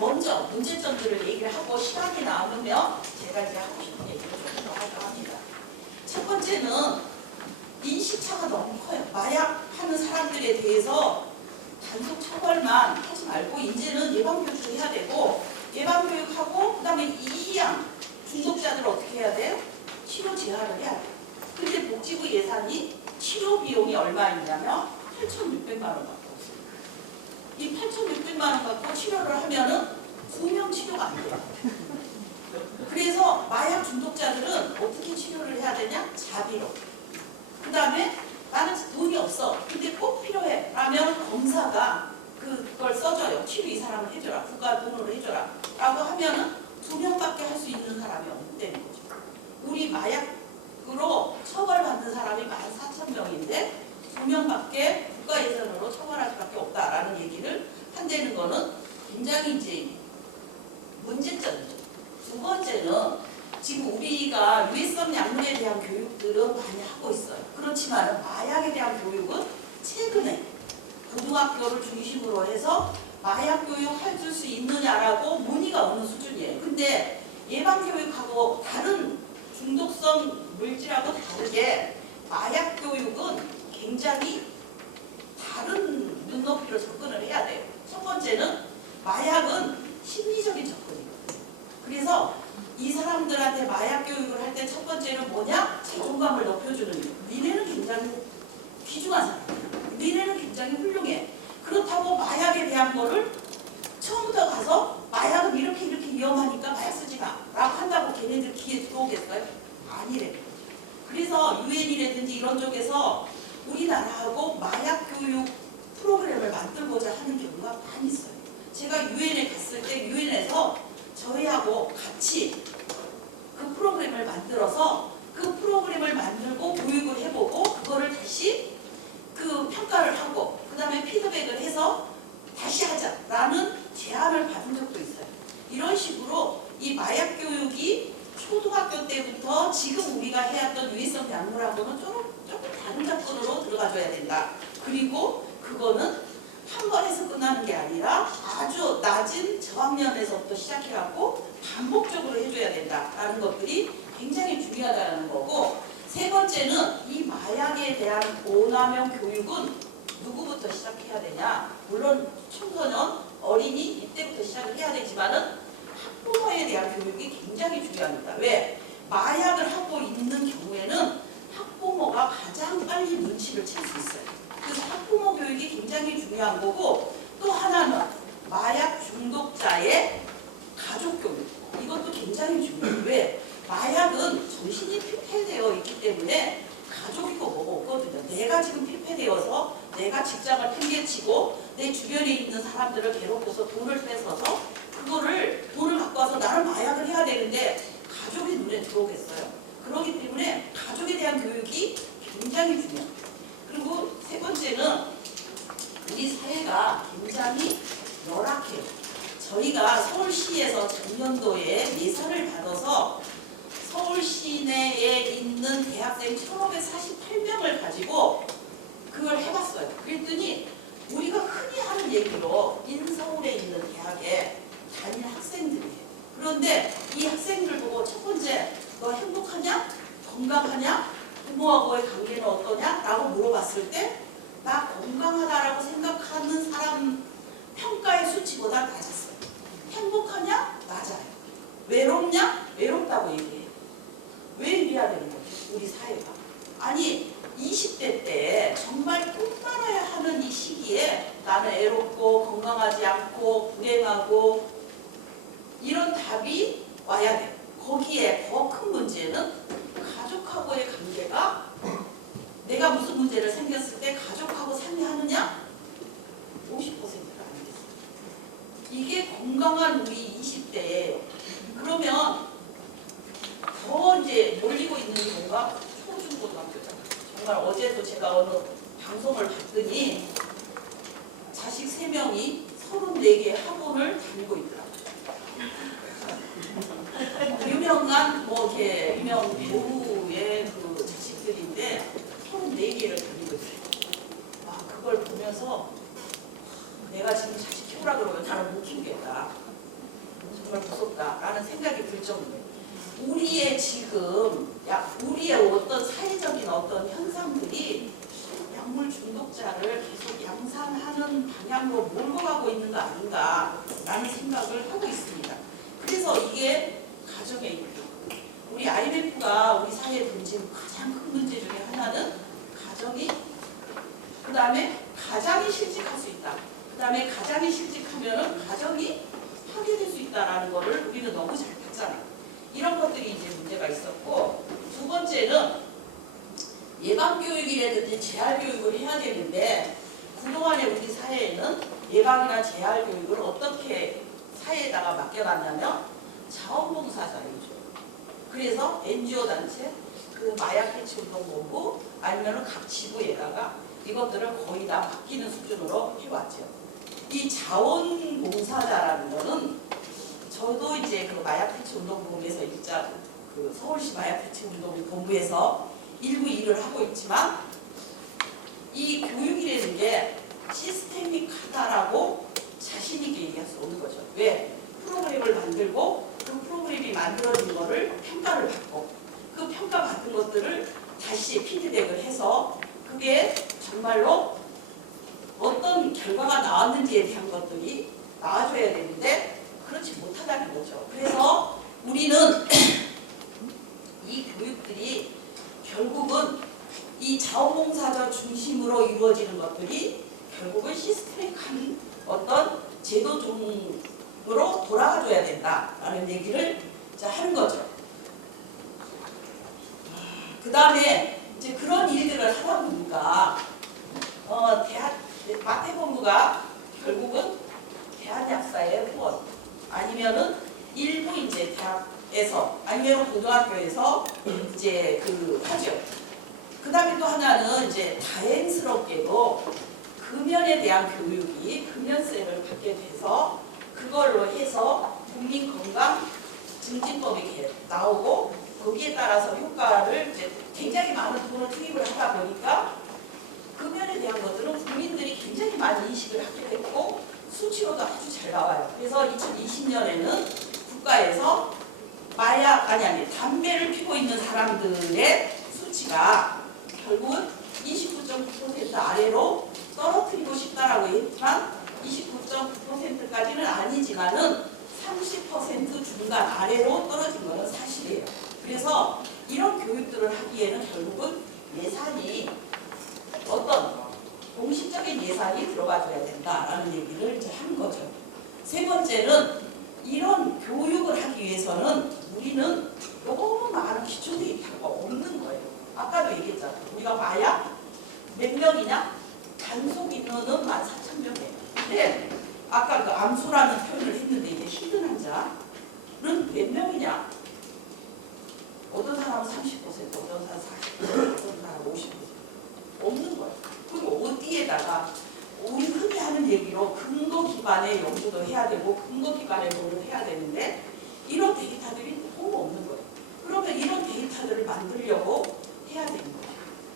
먼저 문제점들을 얘기를 하고 시간이 남으면 제가 이제 하고 싶은 얘기를 조금 더 하려고 합니다. 첫 번째는 인식차가 너무 커요. 마약하는 사람들에 대해서 단속 처벌만 하지 말고 이제는 예방교육도 해야 되고 예방교육하고 그다음에 이양 중독자들을 어떻게 해야 돼요? 치료 재활을 해야 돼요. 근데 복지부 예산이 치료 비용이 얼마이냐면 8,600만 원 갖고 없습니다. 이 8,600만 원 갖고 치료를 하면은 2명 치료가 안 돼요. 그래서 마약 중독자들은 어떻게 치료를 해야 되냐? 자비로. 그 다음에 나는 돈이 없어. 근데 꼭 필요해. 라면 검사가 그걸 써줘요. 치료 이 사람을 해줘라. 국가 돈으로 해줘라. 라고 하면은 2명밖에 할 수 있는 사람이 없는 거죠. 우리 마약으로 처벌받는 사람이 14,000명인데 2명밖에 국가 예산으로 처벌할 수밖에 없다라는 얘기를 한다는 거는 굉장히 이제 문제점이죠. 두 번째는 지금 우리가 유해성 약물에 대한 교육들은 많이 하고 있어요. 그렇지만 마약에 대한 교육은 최근에 고등학교를 중심으로 해서 마약 교육 해줄 수 있느냐라고 문의가 오는 수준이에요. 근데 예방교육하고 다른 중독성 물질하고 다르게 마약 교육은 굉장히 다른 눈높이로 접근을 해야 돼요. 첫 번째는 마약은 심리적인 접근이거든요. 그래서 이 사람들한테 마약 교육을 할 때 첫 번째는 뭐냐? 자존감을 높여주는 일. 니네는 굉장히 귀중한 사람이야. 니네는 굉장히 훌륭해. 그렇다고 마약에 대한 거를 처음부터 가서 마약은 이렇게 위험하니까 마약 쓰지 마 라고 한다고 걔네들 귀에 들어오겠어요? 아니래. 그래서 유엔이라든지 이런 쪽에서 우리나라하고 마약 교육 프로그램을 만들고자 하는 경우가 많이 있어요. 제가 유엔에 갔을 때 유엔에서 저희하고 같이 그 프로그램을 만들어서 그 프로그램을 만들고 교육을 해보고 그거를 다시 그 평가를 하고 그 다음에 피드백을 해서 다시 하자라는 제안을 받은 적도 있어요. 이런 식으로 이 마약 교육이 초등학교 때부터 지금 우리가 해왔던 유해성 약물하고는 조금 다른 접근으로 들어가줘야 된다. 그리고 그거는 한 번에서 끝나는 게 아니라 아주 낮은 저학년에서부터 시작해갖고 반복적으로 해줘야 된다라는 것들이 굉장히 중요하다는 거고, 세 번째는 이 마약에 대한 오남용 교육은 누구부터 시작해야 되냐? 물론 청소년, 어린이 이때부터 시작을 해야 되지만은 학부모에 대한 교육이 굉장히 중요합니다. 왜? 마약을 하고 있는 경우에는 학부모가 가장 빨리 눈치를 챌 수 있어요. 그래서 학부모 교육이 굉장히 중요한 거고, 또 하나는 마약 중독자의 가족 교육. 이것도 굉장히 중요해요. 왜? 마약은 정신이 피폐되어 있기 때문에 가족이고 뭐고 없거든요. 내가 지금 피폐되어서 내가 직장을 팽개치고 내 주변에 있는 사람들을 괴롭혀서 돈을 뺏어서 그거를 돈을 갖고 와서 나는 마약을 해야 되는데 가족이 눈에 들어오겠어요. 그렇기 때문에 가족에 대한 교육이 굉장히 중요합니다. 그리고 세 번째는 우리 사회가 굉장히 열악해요. 저희가 서울시에서 작년도에 예산을 받아서 서울 시내에 있는 대학생 1,548명을 가지고 그걸 해봤어요. 그랬더니 우리가 흔히 하는 얘기로 인서울에 있는 대학에 다니는 학생들이에요. 그런데 이 학생들 보고 첫 번째, 너 행복하냐? 건강하냐? 부모하고의 관계는 어떠냐? 라고 물어봤을 때 나 건강하다라고 생각하는 사람 평가의 수치보다 낮았어요. 행복하냐? 낮아요. 외롭냐? 외롭다고 얘기해요. 왜 이래야 되는 거죠? 우리 사회가. 아니 20대 때 정말 꼭 말아야 거기에 더 큰 문제는 가족하고의 관계가 내가 무슨 문제를 생겼을 때 가족하고 상의하느냐? 50%가 안 됐어요. 이게 건강한 우리 20대예요. 그러면 더 이제 몰리고 있는 게 뭔가 초중고등학교잖아요. 정말 어제도 제가 어느 방송을 봤더니 자식 3명이 34개 학원을 다니고 있더라고요. 유명한 뭐 이렇게 유명 배우의 그 자식들인데 34개를 다니고 있어요. 와, 그걸 보면서 내가 지금 자식 키우라 그러면 나는 못 키우겠다. 정말 무섭다라는 생각이 들 정도예요. 우리의 지금 우리의 어떤 사회적인 어떤 현상들이 약물 중독자를 계속 양산하는 방향으로 몰고 가고 있는 거 아닌가라는 생각을 하고 있습니다. 그래서 이게 가정의 일부. 우리 IMF가 우리 사회에 던진 가장 큰 문제 중에 하나는 가정이, 그 다음에 가장이 실직할 수 있다. 그 다음에 가장이 실직하면 가정이 파괴될 수 있다는 거를 우리는 너무 잘 봤잖아요. 이런 것들이 이제 문제가 있었고, 두 번째는 예방교육이라든지 재활교육을 해야 되는데 그동안에 우리 사회에는 예방이나 재활교육을 어떻게 사회에다가 맡겨놨냐면 자원봉사자이죠. 그래서 NGO 단체, 그 마약 해치 운동본부 아니면 각 지부에다가 이것들을 거의 다 맡기는 수준으로 해왔죠. 이 자원봉사자라는 거는 저도 이제 그 마약 해치 운동본부에서 일자 그 서울시 마약 해치 운동본부에서 일부 일을 하고 있지만 이 교육이라는 게 시스테믹하다라고 자신 있게 얘기할 수 없는 거죠. 왜? 프로그램을 만들고 그 프로그램이 만들어진 거를 평가를 받고 그 평가받은 것들을 다시 피드백을 해서 그게 정말로 어떤 결과가 나왔는지에 대한 것들이 나와줘야 되는데 그렇지 못하다는 거죠. 그래서 우리는 이 교육들이 결국은 이 자원봉사자 중심으로 이루어지는 것들이 결국은 시스템한 어떤 제도적으로 돌아가줘야 된다라는 얘기를 하는 거죠. 그 다음에 이제 그런 일들을 하다 보니까 마태본부가 결국은 대한약사의 후원 아니면은 일부 이제 대학에서 아니면 고등학교에서 이제 그 하죠. 그 다음에 또 하나는 이제 다행스럽게도 금연에 대한 교육이 금연세를 받게 돼서 그걸로 해서 국민건강증진법이 이렇게 나오고 거기에 따라서 효과를 이제 굉장히 많은 돈을 투입을 하다 보니까 금연에 대한 것들은 국민들이 굉장히 많이 인식을 하게 됐고 수치로도 아주 잘 나와요. 그래서 2020년에는 국가에서 담배를 피고 있는 사람들의 수치가 결국은 29.9% 아래로 떨어뜨리고 싶다라고 했지만 29.9%까지는 아니지만은 30% 중간 아래로 떨어진 것은 사실이에요. 그래서 이런 교육들을 하기에는 결국은 예산이 어떤 공식적인 예산이 들어가줘야 된다라는 얘기를 이제 하는 거죠. 세 번째는 이런 교육을 하기 위해서는 우리는 너무 많은 기초 데이터가 없는 거예요. 아까도 얘기했잖아요. 우리가 마약 몇 명이냐? 단속 인원은 14,000명이에요. 근데 아까 그 암수라는 표현을 했는데 이제 히든 환자는 몇 명이냐? 어떤 사람은 30%, 어떤 사람은 40%, 어떤 사람은 50% 없는 거예요. 그리고 어디에다가 우리 흔히 하는 얘기로 근거 기반의 연구도 해야 되고 근거 기반의 연구를 해야 되는데 이런 데이터들이 너무 없는 거예요. 그러면 이런 데이터들을 만들려고 해야 되는 거예요.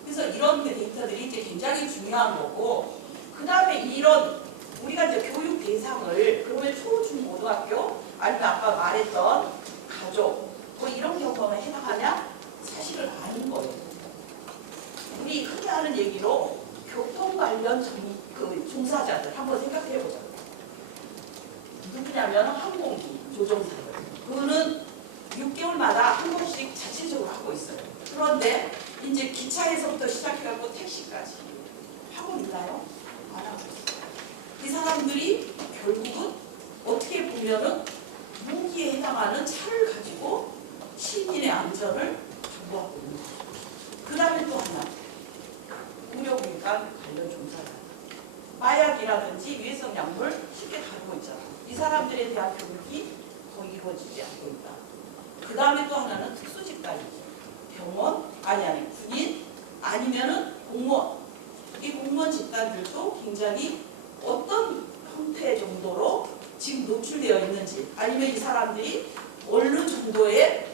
그래서 이런 데이터들이 이제 굉장히 중요한 거고 그 다음에 이런 우리가 이제 교육 대상을 그러면 초, 중, 고등학교 아니면 아까 말했던 가족 뭐 이런 경우에 해당하냐? 사실은 아닌 거예요. 우리 흔히 하는 얘기로 교통 관련 종사자들 한번 생각해보자. 누구냐면 항공기 조종사들. 그거는 6개월마다 한 번씩 자체적으로 하고 있어요. 그런데 이제 기차에서부터 시작해갖고 택시까지 하고 있나요? 안 하고 있어요. 이 사람들이 결국은 어떻게 보면은 무기에 해당하는 차를 가지고 안전을 정보하고 있는 거죠. 그 다음에 또 하나, 의료기관 관련 종사자. 마약이라든지 유해성 약물 쉽게 다루고 있잖아. 이 사람들에 대한 교육이 거의 이루어지지 않고 있다. 그 다음에 또 하나는 특수직단이죠. 병원, 아니 군인, 아니면은 공무원. 이 공무원 집단들도 굉장히 어떤 형태 정도로 지금 노출되어 있는지, 아니면 이 사람들이 어느 정도의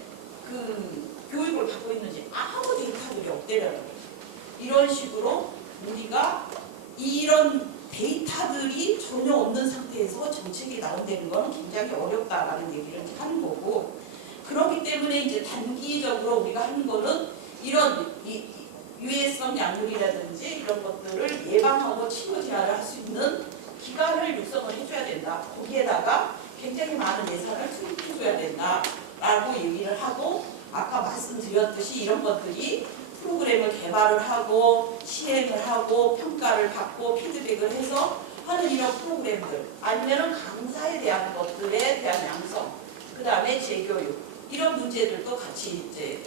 그 교육을 받고 있는지 아무 데이터들이 없대라는 거예요. 이런 식으로 우리가 이런 데이터들이 전혀 없는 상태에서 정책이 나온다는 것은 굉장히 어렵다라는 얘기를 하는 거고, 그렇기 때문에 이제 단기적으로 우리가 하는 거는 이런 유해성 약물이라든지 이런 것들을 예방하고 치료 제한을 할 수 있는 기관을 육성을 해줘야 된다. 거기에다가 굉장히 많은 예산을 투입해줘야 된다라고 얘기를 하고, 아까 말씀드렸듯이 이런 것들이 프로그램을 개발을 하고 시행을 하고 평가를 받고 피드백을 해서 하는 이런 프로그램들, 아니면은 강사에 대한 것들에 대한 양성, 그 다음에 재교육, 이런 문제들도 같이 이제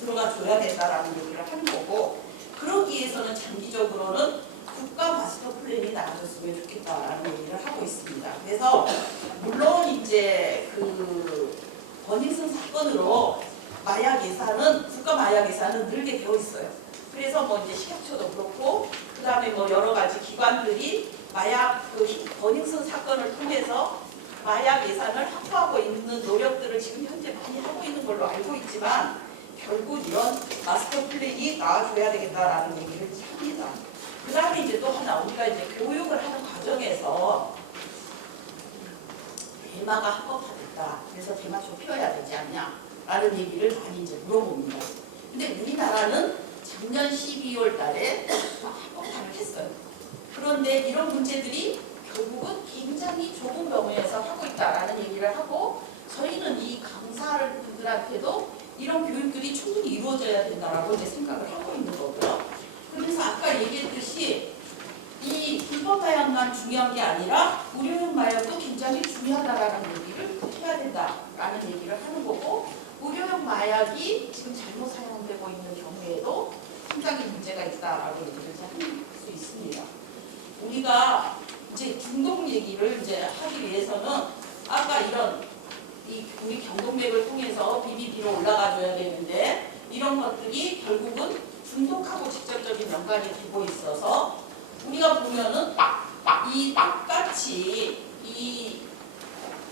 들어가 줘야 된다라는 얘기를 하는 거고, 그러기 위해서는 장기적으로는 국가 마스터 플랜이 나와줬으면 좋겠다라는 얘기를 하고 있습니다. 그래서 물론 이제 그 버닝썬 사건으로 마약 예산은, 국가 마약 예산은 늘게 되어 있어요. 그래서 뭐 이제 식약처도 그렇고, 그 다음에 뭐 여러 가지 기관들이 마약 그 버닝썬 사건을 통해서 마약 예산을 확보하고 있는 노력들을 지금 현재 많이 하고 있는 걸로 알고 있지만, 결국 이런 마스터 플랜이 나와줘야 되겠다라는 얘기를 합니다. 그 다음에 이제 또 하나, 우리가 이제 교육을 하는 과정에서 대마가 합법화됐다, 그래서 대마 좀 피워야 되지 않냐라는 얘기를 많이 이제 물어봅니다. 근데 우리나라는 작년 12월 달에 합법화를 했어요. 그런데 이런 문제들이 결국은 굉장히 좁은 범위에서 하고 있다라는 얘기를 하고, 저희는 이 강사들한테도 이런 교육들이 충분히 이루어져야 된다라고 이제 생각을 하고 있는 거고요. 그래서 아까 얘기했듯이 이 불법 마약만 중요한 게 아니라 의료용 마약도 굉장히 중요하다라는 얘기를 해야 된다라는 얘기를 하는 거고, 의료용 마약이 지금 잘못 사용되고 있는 경우에도 상당히 문제가 있다라고 얘기를 할 수 있습니다. 우리가 이제 중독 얘기를 이제 하기 위해서는 아까 이런 우리 경동맥을 통해서 BBB로 올라가줘야 되는데, 이런 것들이 결국은 중독하고 직접적인 연관이 되고 있어서 우리가 보면은 이 똑같이 이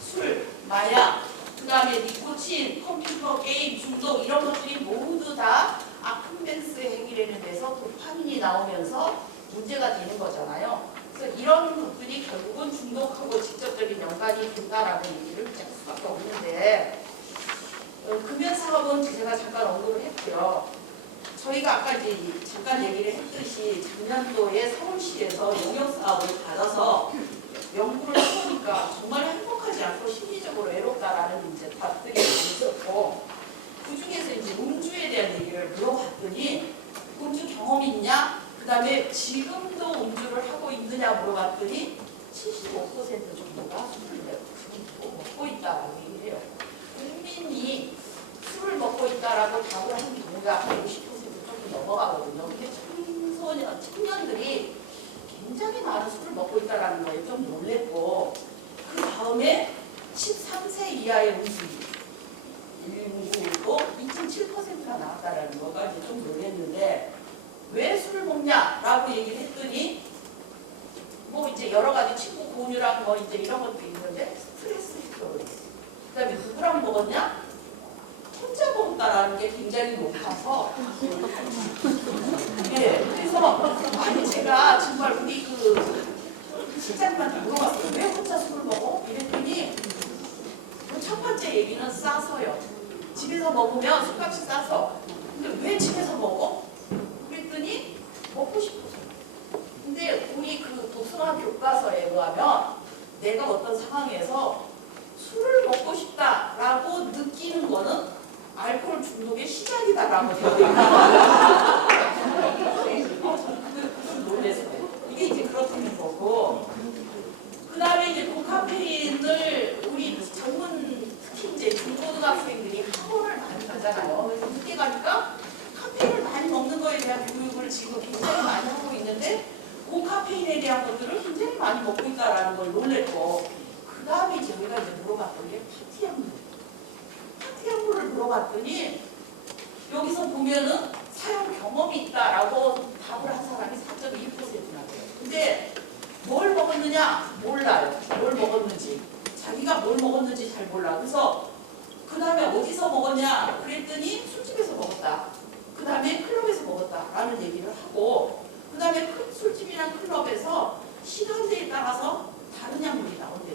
술, 마약, 그 다음에 니코틴, 컴퓨터 게임 중독, 이런 것들이 모두 다 아크벤스 행위라는 데서 도파민이 나오면서 문제가 되는 거잖아요. 그래서 이런 것들이 결국은 중독하고 직접적인 연관이 된다라는 얘기를 할 수밖에 없는데, 금연사업은 제가 잠깐 언급을 했고요. 저희가 아까 이제 잠깐 얘기를 했듯이 작년도에 서울시에서 용역사업을 받아서 연구를 해보니까 정말 행복하지 않고 심리적으로 외롭다라는 이제 답들이 있었고, 그 중에서 이제 음주에 대한 얘기를 물어봤더니 음주 경험이 있냐? 그 다음에 지금도 음주를 하고 있느냐 물어봤더니 75% 정도가 술을 먹고 있다라고 얘기를 해요. 국민이 술을 먹고 있다라고 답을 하는 경우가 한 50% 조금 넘어가거든요. 근데 청년들이 굉장히 많은 술을 먹고 있다라는 거에 좀 놀랬고, 그 다음에 13세 이하의 음주 인구도 2.7%가 나왔다라는 거가 이제 좀 놀랬는데, 왜 술을 먹냐라고 얘기를 했더니 뭐 이제 여러 가지 친구 공유랑 뭐 이제 이런 것도 있는데 스트레스 해소를 했어. 그다음에 누구랑 먹었냐? 혼자 먹었다라는 게 굉장히 높아서 예, 그래서 아니 제가 정말 우리 그 실장님한테 물어봤어요. 왜 혼자 술을 먹어? 이랬더니 첫 번째 얘기는 싸서요. 집에서 먹으면 술값이 싸서. 근데 왜 집에서 먹어? 그랬더니 먹고 싶어서. 근데 우리 그 도서관 교과서에 의하면 내가 어떤 상황에서 술을 먹고 싶다라고 느끼는 거는 알코올 중독의 시작이다라고 되어 있다. 놀랐어요. 이게 이제 그렇다는 거고. 그 다음에 이제 고카페인을 우리 젊은 특히 이제 중고등학생들이 학원을 많이 가잖아요. 어디 가니까 카페인을 많이 먹는 거에 대한 교육을 지금 굉장히 많이 하고 있는데 고카페인에 대한 것들을 굉장히 많이 먹고 있다라는 걸 놀랬고 그 다음에 저희가 이제 물어봤던 게 파티약물. 파티약물을 물어봤더니 여기서 보면은 사용 경험이 있다라고 답을 한 사람이 4.2%나 돼요. 근데 뭘 먹었느냐? 몰라요. 뭘 먹었는지. 자기가 뭘 먹었는지 잘 몰라. 그래서 그 다음에 어디서 먹었냐? 그랬더니 술집에서 먹었다. 그 다음에 클럽에서 먹었다라는 얘기를 하고 그 다음에 술집이나 클럽에서 시간대에 따라서 다른 약물이 나온대요.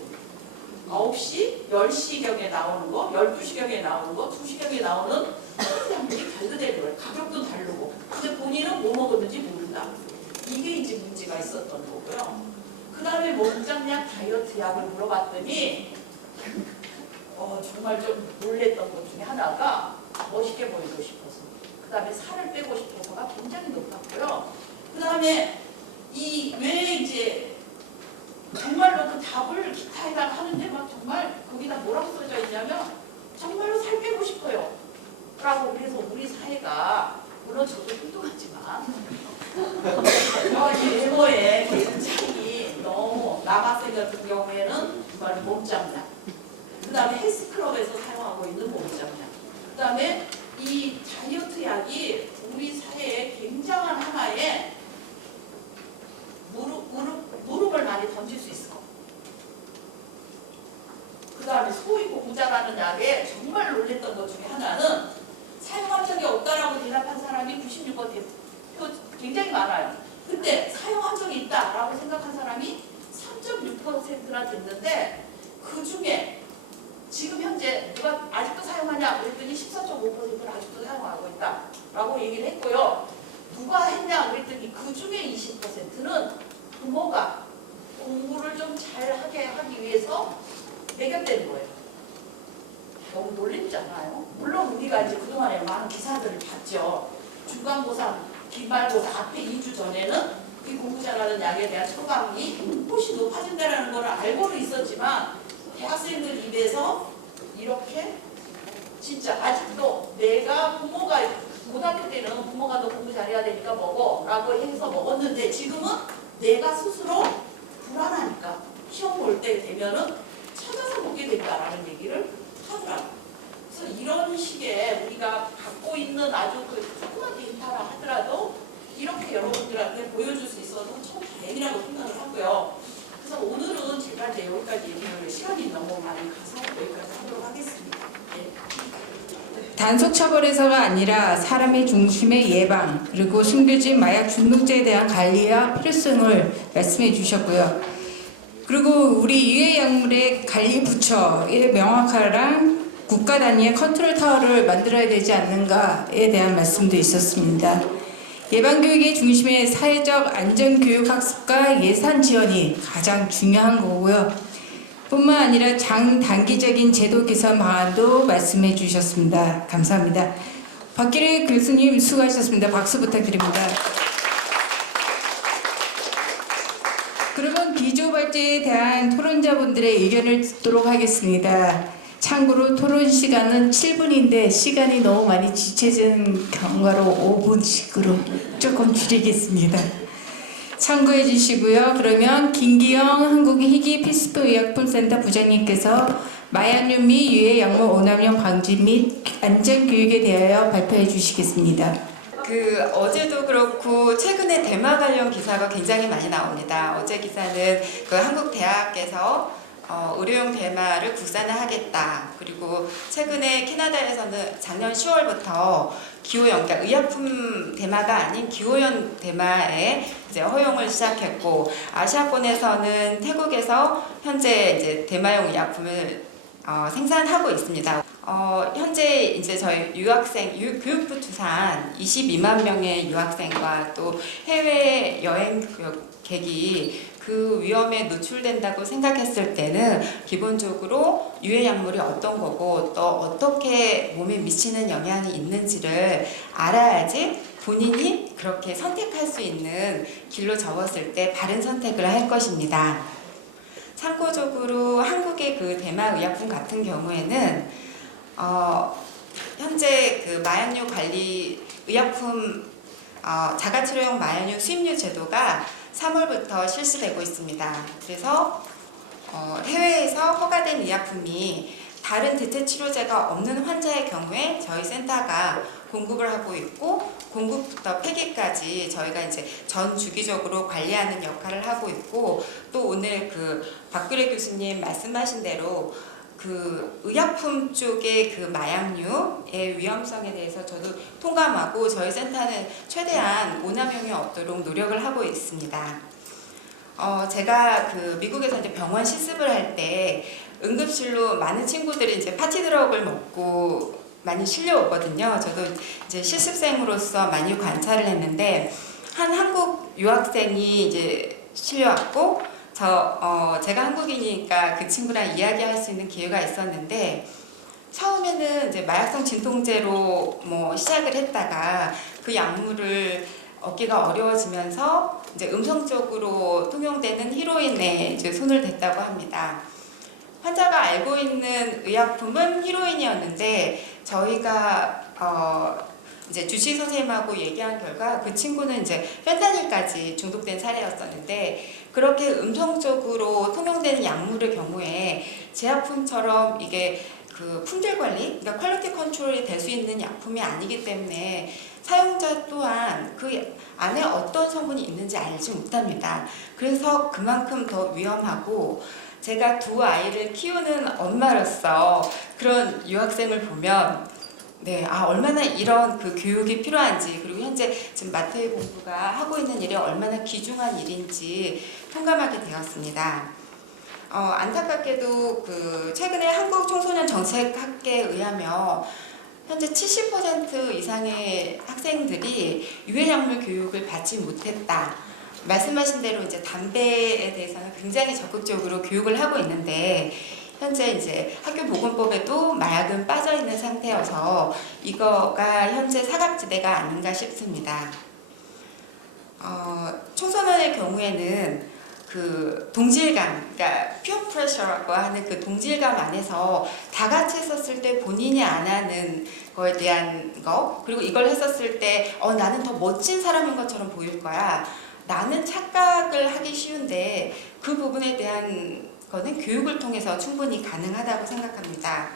9시, 10시경에 나오는 거, 12시경에 나오는 거, 2시경에 나오는 약물이 별도대로 가격도 다르고 근데 본인은 뭐 먹었는지 모른다. 이게 이제 문제가 있었던 거고요. 그 다음에 몸짱약 다이어트 약을 물어봤더니 정말 좀 놀랬던 것 중에 하나가 멋있게 보이고 싶어서 그 다음에 살을 빼고 싶어서가 굉장히 높았고요. 그 다음에 왜 이제 정말로 그 답을 기타에다 하는데 막 정말 거기다 뭐라고 써져 있냐면 정말로 살 빼고 싶어요 라고. 그래서 우리 사회가 물론 저도 뚱뚱하지만 이 외모에 굉장히 너무 남학생 같은 경우에는 정말 몸짱약, 그 다음에 헬스클럽에서 사용하고 있는 몸짱약, 그 다음에 이 다이어트 약이 우리 사회에 굉장한 하나의 무릎을 많이 던질 수 있을 거. 그 다음에 소위고 부자라는 약에 정말 놀랬던 것 중에 하나는 사용한 적이 없다라고 대답한 사람이 96% 굉장히 많아요. 근데 사용한 적이 있다라고 생각한 사람이 3.6%나 됐는데 그 중에 지금 현재 누가 아직도 사용하냐 그랬더니 14.5%를 아직도 사용하고 있다라고 얘기를 했고요. 누가 했냐 그랬더니 그 중에 20%는 부모가 공부를 좀 잘하게 하기 위해서 매겼다는 거예요. 너무 놀랍지 않아요? 물론 우리가 이제 그동안에 많은 기사들을 봤죠. 중간고사, 기말고사 앞에 2주 전에는 이 공부 잘하는 약에 대한 처방이 훨씬 높아진다는 걸 알고는 있었지만 대학생들 입에서 이렇게 진짜 아직도 내가 부모가 고등학교 때는 부모가 너 공부 잘해야 되니까 먹어 라고 해서 먹었는데 지금은 내가 스스로 불안하니까 시험 볼 때 되면은 찾아서 먹게 된다라는 얘기를 하더라고요. 그래서 이런 식의 우리가 갖고 있는 아주 그 조그만 데이터라 하더라도 이렇게 여러분들한테 보여줄 수 있어서 참 다행이라고 생각을 하고요. 그래서 오늘은 제가 이제 여기까지 얘기를 시간이 너무 많이 가서 여기까지 하도록 하겠습니다. 네. 단속 처벌에서가 아니라 사람의 중심의 예방 그리고 숨겨진 마약 중독자에 대한 관리와 필요성을 말씀해 주셨고요. 그리고 우리 유해 약물의 관리 부처의 명확하랑 국가 단위의 컨트롤 타워를 만들어야 되지 않는가에 대한 말씀도 있었습니다. 예방교육의 중심에 사회적 안전교육 학습과 예산 지원이 가장 중요한 거고요. 뿐만 아니라 장단기적인 제도 개선 방안도 말씀해 주셨습니다. 감사합니다. 박기래 교수님 수고하셨습니다. 박수 부탁드립니다. 그러면 기조발제에 대한 토론자분들의 의견을 듣도록 하겠습니다. 참고로 토론 시간은 7분인데 시간이 너무 많이 지체된 경과로 5분씩으로 조금 줄이겠습니다. 참고해 주시고요. 그러면 김기영 한국희귀피스토의약품센터 부장님께서 마약류 및 유해 약물 오남용 방지 및 안전교육에 대하여 발표해 주시겠습니다. 어제도 그렇고 최근에 대마 관련 기사가 굉장히 많이 나옵니다. 어제 기사는 그 한국 대학에서 의료용 대마를 국산화하겠다. 그리고 최근에 캐나다에서는 작년 10월부터 기호연, 그러니까 의약품 대마가 아닌 기호연 대마에 이제 허용을 시작했고, 아시아권에서는 태국에서 현재 이제 대마용 의약품을 생산하고 있습니다. 현재 이제 저희 교육부 투산 22만 명의 유학생과 또 해외 여행객이 그 위험에 노출된다고 생각했을 때는 기본적으로 유해 약물이 어떤 거고 또 어떻게 몸에 미치는 영향이 있는지를 알아야지 본인이 그렇게 선택할 수 있는 길로 접었을 때 바른 선택을 할 것입니다. 참고적으로 한국의 그 대마 의약품 같은 경우에는 현재 그 마약류 관리 의약품 자가치료용 마약류 수입류 제도가 3월부터 실시되고 있습니다. 그래서 해외에서 허가된 의약품이 다른 대체 치료제가 없는 환자의 경우에 저희 센터가 공급을 하고 있고 공급부터 폐기까지 저희가 이제 전 주기적으로 관리하는 역할을 하고 있고 또 오늘 그 박규래 교수님 말씀하신 대로 그 의약품 쪽의 그 마약류의 위험성에 대해서 저도 통감하고 저희 센터는 최대한 오남용이 없도록 노력을 하고 있습니다. 제가 그 미국에서 이제 병원 실습을 할 때 응급실로 많은 친구들이 이제 파티 드럭을 먹고 많이 실려오거든요. 저도 이제 실습생으로서 많이 관찰을 했는데 한 한국 유학생이 이제 실려왔고 제가 한국인이니까 그 친구랑 이야기할 수 있는 기회가 있었는데 처음에는 이제 마약성 진통제로 뭐 시작을 했다가 그 약물을 얻기가 어려워지면서 이제 음성적으로 통용되는 히로인에 이제 손을 댔다고 합니다. 환자가 알고 있는 의약품은 히로인이었는데 저희가 이제 주치의 선생님하고 얘기한 결과 그 친구는 이제 펜타닐까지 중독된 사례였었는데 그렇게 음성적으로 통용되는 약물의 경우에 제약품처럼 이게 그 품질 관리, 그러니까 퀄리티 컨트롤이 될 수 있는 약품이 아니기 때문에 사용자 또한 그 안에 어떤 성분이 있는지 알지 못합니다. 그래서 그만큼 더 위험하고 제가 두 아이를 키우는 엄마로서 그런 유학생을 보면 얼마나 이런 그 교육이 필요한지 그리고 현재 지금 마태의 공부가 하고 있는 일이 얼마나 귀중한 일인지 통감하게 되었습니다. 안타깝게도 그 최근에 한국 청소년 정책학계에 의하면 현재 70% 이상의 학생들이 유해약물 교육을 받지 못했다. 말씀하신 대로 이제 담배에 대해서는 굉장히 적극적으로 교육을 하고 있는데 현재 이제 학교보건법에도 마약은 빠져 있는 상태여서 이거가 현재 사각지대가 아닌가 싶습니다. 청소년의 경우에는 그 동질감, 그러니까 피어 프레셔라고 하는 그 동질감 안에서 다 같이 했었을 때 본인이 안 하는 거에 대한 거, 그리고 이걸 했었을 때 나는 더 멋진 사람인 것처럼 보일 거야. 나는 착각을 하기 쉬운데 그 부분에 대한 거는 교육을 통해서 충분히 가능하다고 생각합니다.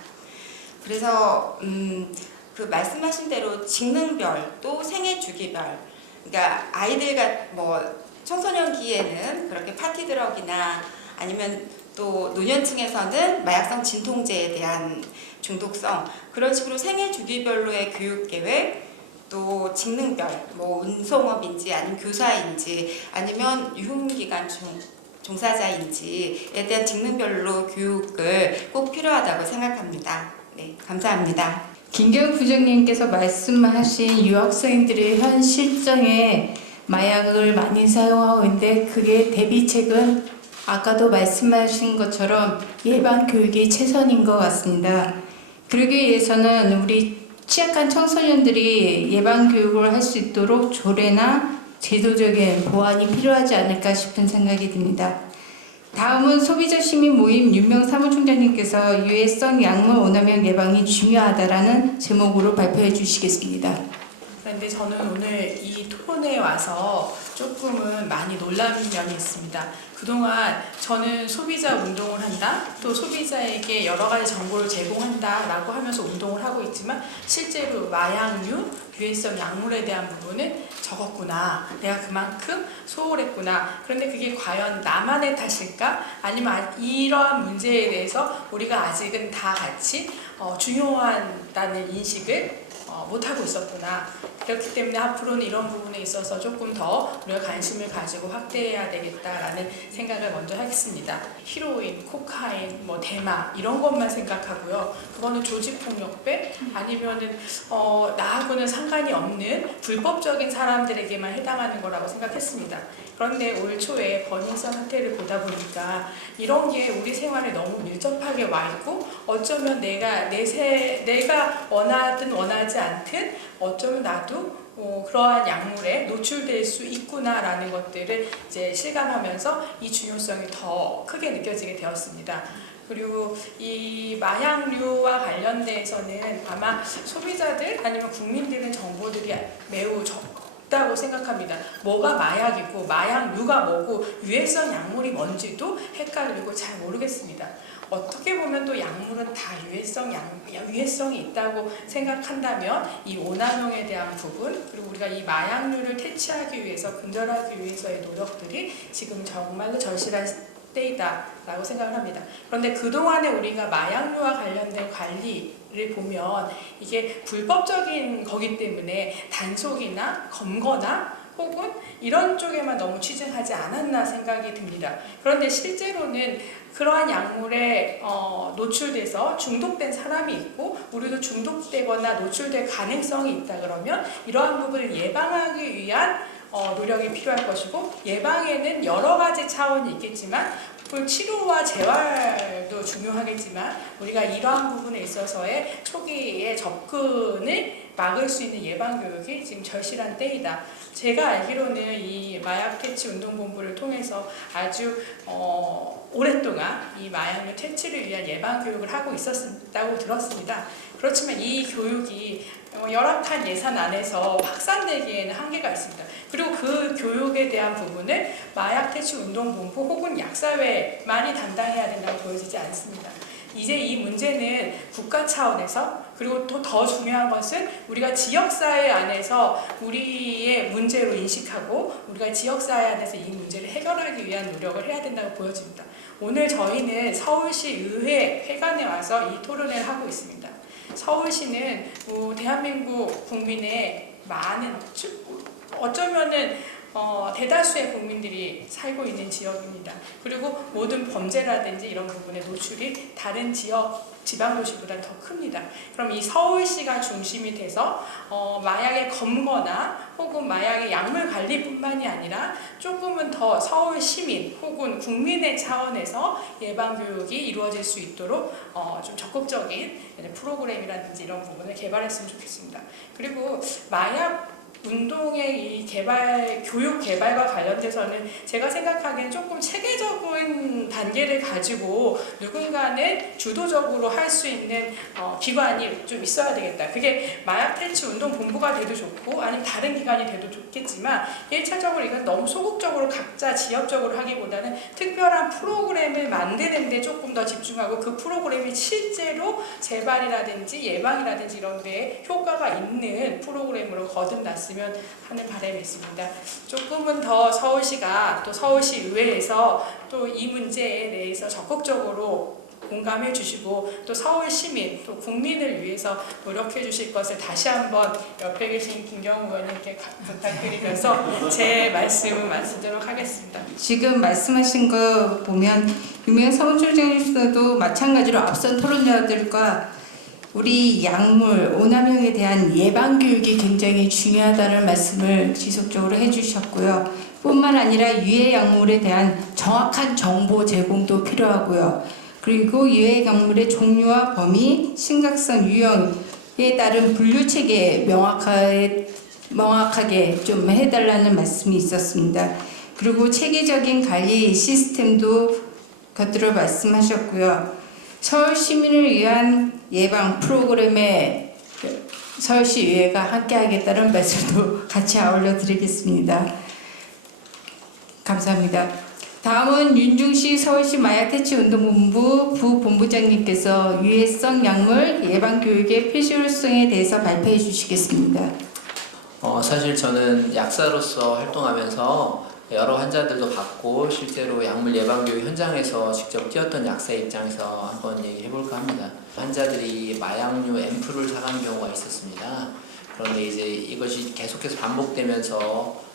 그래서 그 말씀하신 대로 직능별 또 생애 주기별, 그러니까 아이들과 뭐 청소년기에는 그렇게 파티 드럭이나 아니면 또 노년층에서는 마약성 진통제에 대한 중독성 그런 식으로 생애 주기별로의 교육 계획 또 직능별 뭐 운송업인지 아니면 교사인지 아니면 유흥기관 종사자인지에 대한 직능별로 교육을 꼭 필요하다고 생각합니다. 네, 감사합니다. 김경 부장님께서 말씀하신 유학생들의 현 실정에 마약을 많이 사용하고 있는데 그게 대비책은 아까도 말씀하신 것처럼 예방 교육이 최선인 것 같습니다. 그러기 위해서는 우리 취약한 청소년들이 예방 교육을 할 수 있도록 조례나 제도적인 보완이 필요하지 않을까 싶은 생각이 듭니다. 다음은 소비자 시민 모임 윤명 사무총장님께서 유해성 약물 오남용 예방이 중요하다라는 제목으로 발표해 주시겠습니다. 그런데 저는 오늘 이 토론회에 와서 조금은 많이 놀란 면이 있습니다. 그동안 저는 소비자 운동을 한다, 또 소비자에게 여러 가지 정보를 제공한다 라고 하면서 운동을 하고 있지만 실제로 마약류, 유해성 약물에 대한 부분은 적었구나, 내가 그만큼 소홀했구나. 그런데 그게 과연 나만의 탓일까? 아니면 이러한 문제에 대해서 우리가 아직은 다 같이 중요하다는 인식을 못하고 있었구나. 그렇기 때문에 앞으로는 이런 부분에 있어서 조금 더 우리가 관심을 가지고 확대해야 되겠다라는 생각을 먼저 하겠습니다. 히로인, 코카인, 대마 이런 것만 생각하고요. 그거는 조직폭력배 아니면은 나하고는 상관이 없는 불법적인 사람들에게만 해당하는 거라고 생각했습니다. 그런데 올 초에 버닝썬 사태를 보다 보니까 이런 게 우리 생활에 너무 밀접하게 와 있고 어쩌면 내가 원하든 원하지 않든 어쩌면 나도 그러한 약물에 노출될 수 있구나라는 것들을 이제 실감하면서 이 중요성이 더 크게 느껴지게 되었습니다. 그리고 이 마약류와 관련돼서는 아마 소비자들 아니면 국민들은 정보들이 매우 적다고 생각합니다. 뭐가 마약이고 마약류가 뭐고 유해성 약물이 뭔지도 헷갈리고 잘 모르겠습니다. 어떻게 보면 또 약물은 다 유해성이 있다고 생각한다면 이 오남용에 대한 부분 그리고 우리가 이 마약류를 퇴치하기 위해서 근절하기 위해서의 노력들이 지금 정말로 절실한 때이다라고 생각을 합니다. 그런데 그동안에 우리가 마약류와 관련된 관리를 보면 이게 불법적인 거기 때문에 단속이나 검거나 혹은 이런 쪽에만 너무 치중하지 않았나 생각이 듭니다. 그런데 실제로는 그러한 약물에 노출돼서 중독된 사람이 있고 우리도 중독되거나 노출될 가능성이 있다 그러면 이러한 부분을 예방하기 위한 노력이 필요할 것이고 예방에는 여러 가지 차원이 있겠지만 치료와 재활도 중요하겠지만 우리가 이러한 부분에 있어서의 초기의 접근을 막을 수 있는 예방교육이 지금 절실한 때이다. 제가 알기로는 이 마약퇴치운동본부를 통해서 아주 오랫동안 이 마약류 퇴치를 위한 예방교육을 하고 있었다고 들었습니다. 그렇지만 이 교육이 열악한 예산 안에서 확산되기에는 한계가 있습니다. 그리고 그 교육에 대한 부분을 마약퇴치운동본부 혹은 약사회만이 담당해야 된다고 보여지지 않습니다. 이제 이 문제는 국가 차원에서 그리고 또 더 중요한 것은 우리가 지역사회 안에서 우리의 문제로 인식하고 우리가 지역사회 안에서 이 문제를 해결하기 위한 노력을 해야 된다고 보여집니다. 오늘 저희는 서울시 의회 회관에 와서 이 토론회를 하고 있습니다. 서울시는 대한민국 국민의 많은 어쩌면은 대다수의 국민들이 살고 있는 지역입니다. 그리고 모든 범죄라든지 이런 부분의 노출이 다른 지역, 지방도시보다 더 큽니다. 그럼 이 서울시가 중심이 돼서 마약의 검거나 혹은 마약의 약물 관리뿐만이 아니라 조금은 더 서울 시민 혹은 국민의 차원에서 예방교육이 이루어질 수 있도록 좀 적극적인 프로그램이라든지 이런 부분을 개발했으면 좋겠습니다. 그리고 마약 운동의 이 교육 개발과 관련돼서는 제가 생각하기엔 조금 체계적인 단계를 가지고 누군가는 주도적으로 할 수 있는 기관이 좀 있어야 되겠다. 그게 마약퇴치운동본부가 돼도 좋고 아니면 다른 기관이 돼도 좋겠지만 1차적으로 이건 너무 소극적으로 각자 지역적으로 하기보다는 특별한 프로그램을 만드는 데 조금 더 집중하고 그 프로그램이 실제로 재발이라든지 예방이라든지 이런 데에 효과가 있는 프로그램으로 거듭났으면 하는 바람이 있습니다. 조금은 더 서울시가 또 서울시 의회에서 또 이 문제에 대해서 적극적으로 공감해 주시고 또 서울 시민 또 국민을 위해서 노력해 주실 것을 다시 한번 옆에 계신 김경우 의원님께 부탁드리면서 제 말씀을 마치도록 하겠습니다. 지금 말씀하신 거 보면 유명 사무총장님께서도 마찬가지로 앞선 토론자들과 우리 약물 오남용에 대한 예방 교육이 굉장히 중요하다는 말씀을 지속적으로 해주셨고요. 뿐만 아니라 유해 약물에 대한 정확한 정보 제공도 필요하고요. 그리고 유해 약물의 종류와 범위, 심각성, 유형에 따른 분류 체계 명확하게 좀 해달라는 말씀이 있었습니다. 그리고 체계적인 관리 시스템도 곁들여 말씀하셨고요. 서울 시민을 위한 예방 프로그램에 서울시의회가 함께하겠다는 말씀도 같이 아울러 드리겠습니다. 감사합니다. 다음은 윤중식 서울시 마약퇴치운동본부 부본부장님께서 유해성 약물 예방교육의 필요성에 대해서 발표해 주시겠습니다. 사실 저는 약사로서 활동하면서 여러 환자들도 봤고 실제로 약물 예방교육 현장에서 직접 뛰었던 약사의 입장에서 한번 얘기해볼까 합니다. 환자들이 마약류 앰플을 사간 경우가 있었습니다. 그런데 이제 이것이 계속해서 반복되면서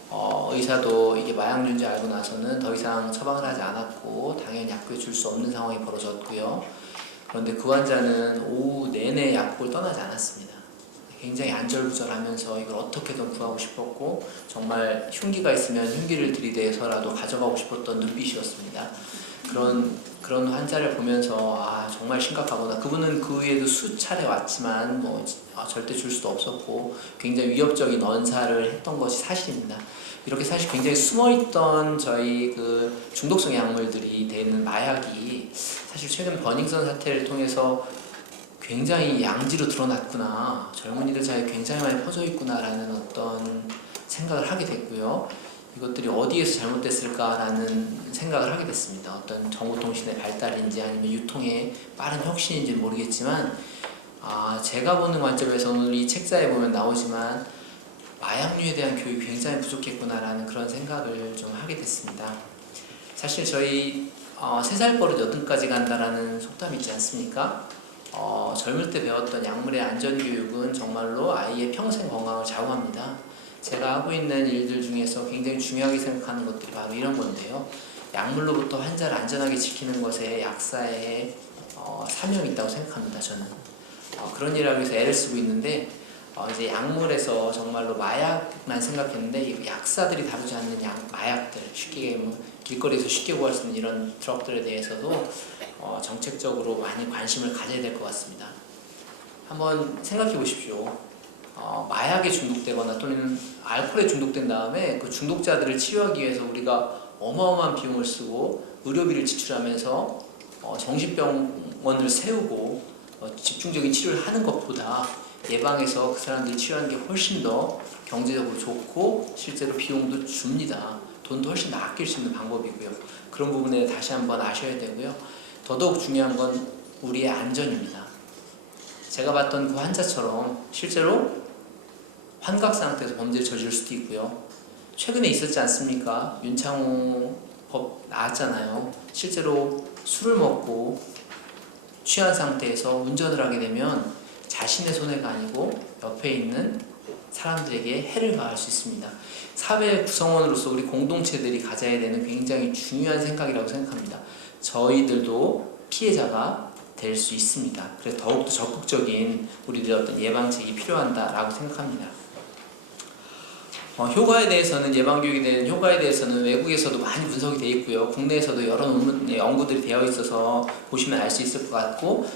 의사도 이게 마약류인지 알고 나서는 더 이상 처방을 하지 않았고 당연히 약국에 줄 수 없는 상황이 벌어졌고요. 그런데 그 환자는 오후 내내 약국을 떠나지 않았습니다. 굉장히 안절부절하면서 이걸 어떻게든 구하고 싶었고 정말 흉기가 있으면 흉기를 들이대서라도 가져가고 싶었던 눈빛이었습니다. 그런 환자를 보면서 정말 심각하구나. 그분은 그 위에도 수차례 왔지만 절대 줄 수도 없었고 굉장히 위협적인 언사를 했던 것이 사실입니다. 이렇게 사실 굉장히 숨어있던 저희 그 중독성 약물들이 되는 마약이 사실 최근 버닝썬 사태를 통해서 굉장히 양지로 드러났구나, 젊은이들 사이에 굉장히 많이 퍼져 있구나라는 어떤 생각을 하게 됐고요. 이것들이 어디에서 잘못됐을까라는 생각을 하게 됐습니다. 어떤 정보통신의 발달인지 아니면 유통의 빠른 혁신인지 모르겠지만 제가 보는 관점에서 오늘 이 책자에 보면 나오지만 마약류에 대한 교육이 굉장히 부족했구나라는 그런 생각을 좀 하게 됐습니다. 사실 저희 3살 버릇 8까지 간다라는 속담이 있지 않습니까? 젊을 때 배웠던 약물의 안전교육은 정말로 아이의 평생 건강을 좌우합니다. 제가 하고 있는 일들 중에서 굉장히 중요하게 생각하는 것들이 바로 이런 건데요. 약물로부터 환자를 안전하게 지키는 것에 약사의 사명이 있다고 생각합니다. 저는 그런 일을 하기 위해서 애를 쓰고 있는데 이제 약물에서 정말로 마약만 생각했는데 이 약사들이 다루지 않는 마약들, 쉽게 길거리에서 쉽게 구할 수 있는 이런 드럭들에 대해서도 정책적으로 많이 관심을 가져야 될 것 같습니다. 한번 생각해 보십시오. 마약에 중독되거나 또는 알코올에 중독된 다음에 그 중독자들을 치료하기 위해서 우리가 어마어마한 비용을 쓰고 의료비를 지출하면서 정신병원을 세우고 집중적인 치료를 하는 것보다 예방해서 그 사람들이 치료하는 게 훨씬 더 경제적으로 좋고 실제로 비용도 줍니다. 돈도 훨씬 더 아낄 수 있는 방법이고요. 그런 부분에 다시 한번 아셔야 되고요. 더더욱 중요한 건 우리의 안전입니다. 제가 봤던 그 환자처럼 실제로 환각 상태에서 범죄를 저지를 수도 있고요. 최근에 있었지 않습니까? 윤창호 법 나왔잖아요. 실제로 술을 먹고 취한 상태에서 운전을 하게 되면 자신의 손해가 아니고 옆에 있는 사람들에게 해를 가할 수 있습니다. 사회 구성원으로서 우리 공동체들이 가져야 되는 굉장히 중요한 생각이라고 생각합니다. 저희들도 피해자가 될 수 있습니다. 그래서 더욱더 적극적인 우리들의 어떤 예방책이 필요하다라고 생각합니다. 효과에 대해서는 예방교육에 대한 효과에 대해서는 외국에서도 많이 분석이 되어 있고요. 국내에서도 여러 논문 연구들이 되어 있어서 보시면 알 수 있을 것 같고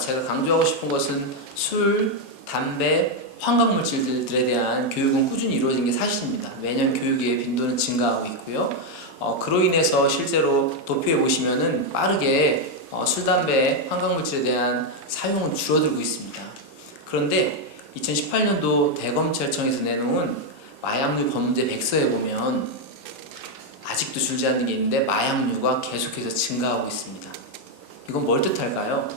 제가 강조하고 싶은 것은 술, 담배, 환각물질들에 대한 교육은 꾸준히 이루어진 게 사실입니다. 매년 교육의 빈도는 증가하고 있고요. 그로 인해서 실제로 도표에 보시면은 빠르게 술, 담배, 환각물질에 대한 사용은 줄어들고 있습니다. 그런데 2018년도 대검찰청에서 내놓은 마약류 범죄 백서에 보면 아직도 줄지 않는 게 있는데 마약류가 계속해서 증가하고 있습니다. 이건 뭘 뜻할까요?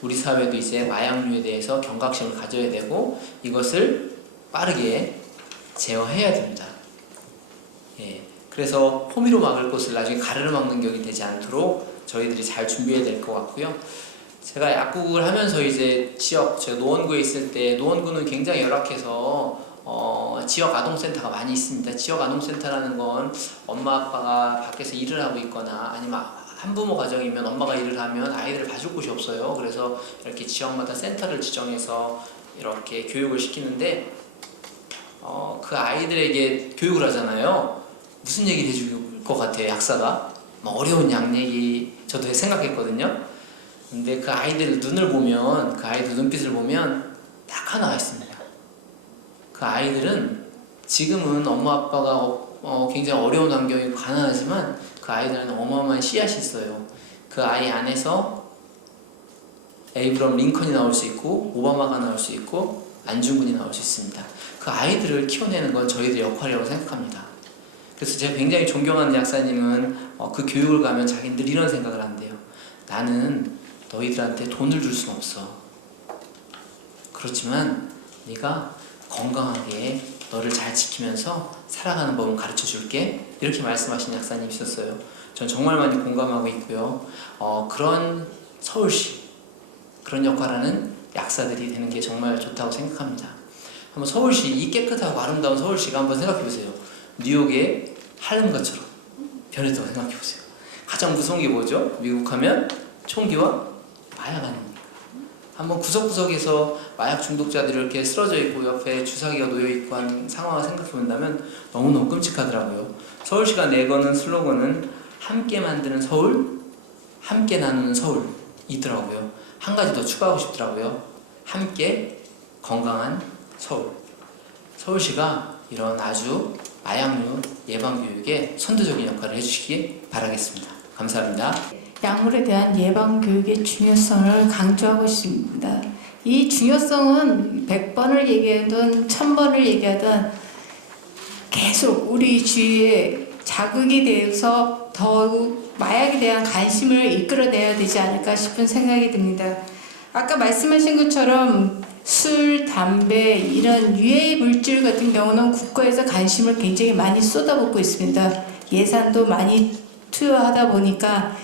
우리 사회도 이제 마약류에 대해서 경각심을 가져야 되고 이것을 빠르게 제어해야 됩니다. 그래서 포미로 막을 것을 나중에 가르르 막는 격이 되지 않도록 저희들이 잘 준비해야 될 것 같고요. 제가 약국을 하면서 이제 제가 노원구에 있을 때 노원구는 굉장히 열악해서 지역 아동센터가 많이 있습니다. 지역 아동센터라는 건 엄마 아빠가 밖에서 일을 하고 있거나 아니면 한부모 가정이면 엄마가 일을 하면 아이들을 봐줄 곳이 없어요. 그래서 이렇게 지역마다 센터를 지정해서 이렇게 교육을 시키는데 그 아이들에게 교육을 하잖아요. 무슨 얘기를 해줄 것 같아요, 약사가? 어려운 약 얘기 저도 생각했거든요. 근데 그 아이들 눈을 보면, 그 아이들 눈빛을 보면 딱 하나가 있습니다. 그 아이들은 지금은 엄마 아빠가 굉장히 어려운 환경이고 가난하지만 그 아이들은 어마어마한 씨앗이 있어요. 그 아이 안에서 에이브럼 링컨이 나올 수 있고 오바마가 나올 수 있고 안중근이 나올 수 있습니다. 그 아이들을 키워내는 건 저희들의 역할이라고 생각합니다. 그래서 제가 굉장히 존경하는 약사님은 그 교육을 가면 자기는 늘 이런 생각을 한대요. 나는 너희들한테 돈을 줄 수는 없어. 그렇지만 네가 건강하게 너를 잘 지키면서 살아가는 법을 가르쳐 줄게. 이렇게 말씀하신 약사님이 있었어요. 전 정말 많이 공감하고 있고요. 그런 서울시, 그런 역할하는 약사들이 되는 게 정말 좋다고 생각합니다. 한번 서울시, 이 깨끗하고 아름다운 서울시가 한번 생각해 보세요. 뉴욕의 할렘가처럼 변했다고 생각해 보세요. 가장 무서운 게 뭐죠? 미국 하면 총기와 마약 아닙니까? 한번 구석구석에서 마약 중독자들이 이렇게 쓰러져 있고 옆에 주사기가 놓여 있고 한 상황을 생각해 본다면 너무너무 끔찍하더라고요. 서울시가 내거는 슬로건은 함께 만드는 서울, 함께 나누는 서울이더라고요. 한 가지 더 추가하고 싶더라고요. 함께 건강한 서울. 서울시가 이런 아주 마약류 예방교육에 선도적인 역할을 해주시기 바라겠습니다. 감사합니다. 약물에 대한 예방 교육의 중요성을 강조하고 싶습니다. 이 중요성은 100번을 얘기하든 1000번을 얘기하든 계속 우리 주위에 자극이 돼서 더욱 마약에 대한 관심을 이끌어내야 되지 않을까 싶은 생각이 듭니다. 아까 말씀하신 것처럼 술, 담배 이런 유해 물질 같은 경우는 국가에서 관심을 굉장히 많이 쏟아붓고 있습니다. 예산도 많이 투여하다 보니까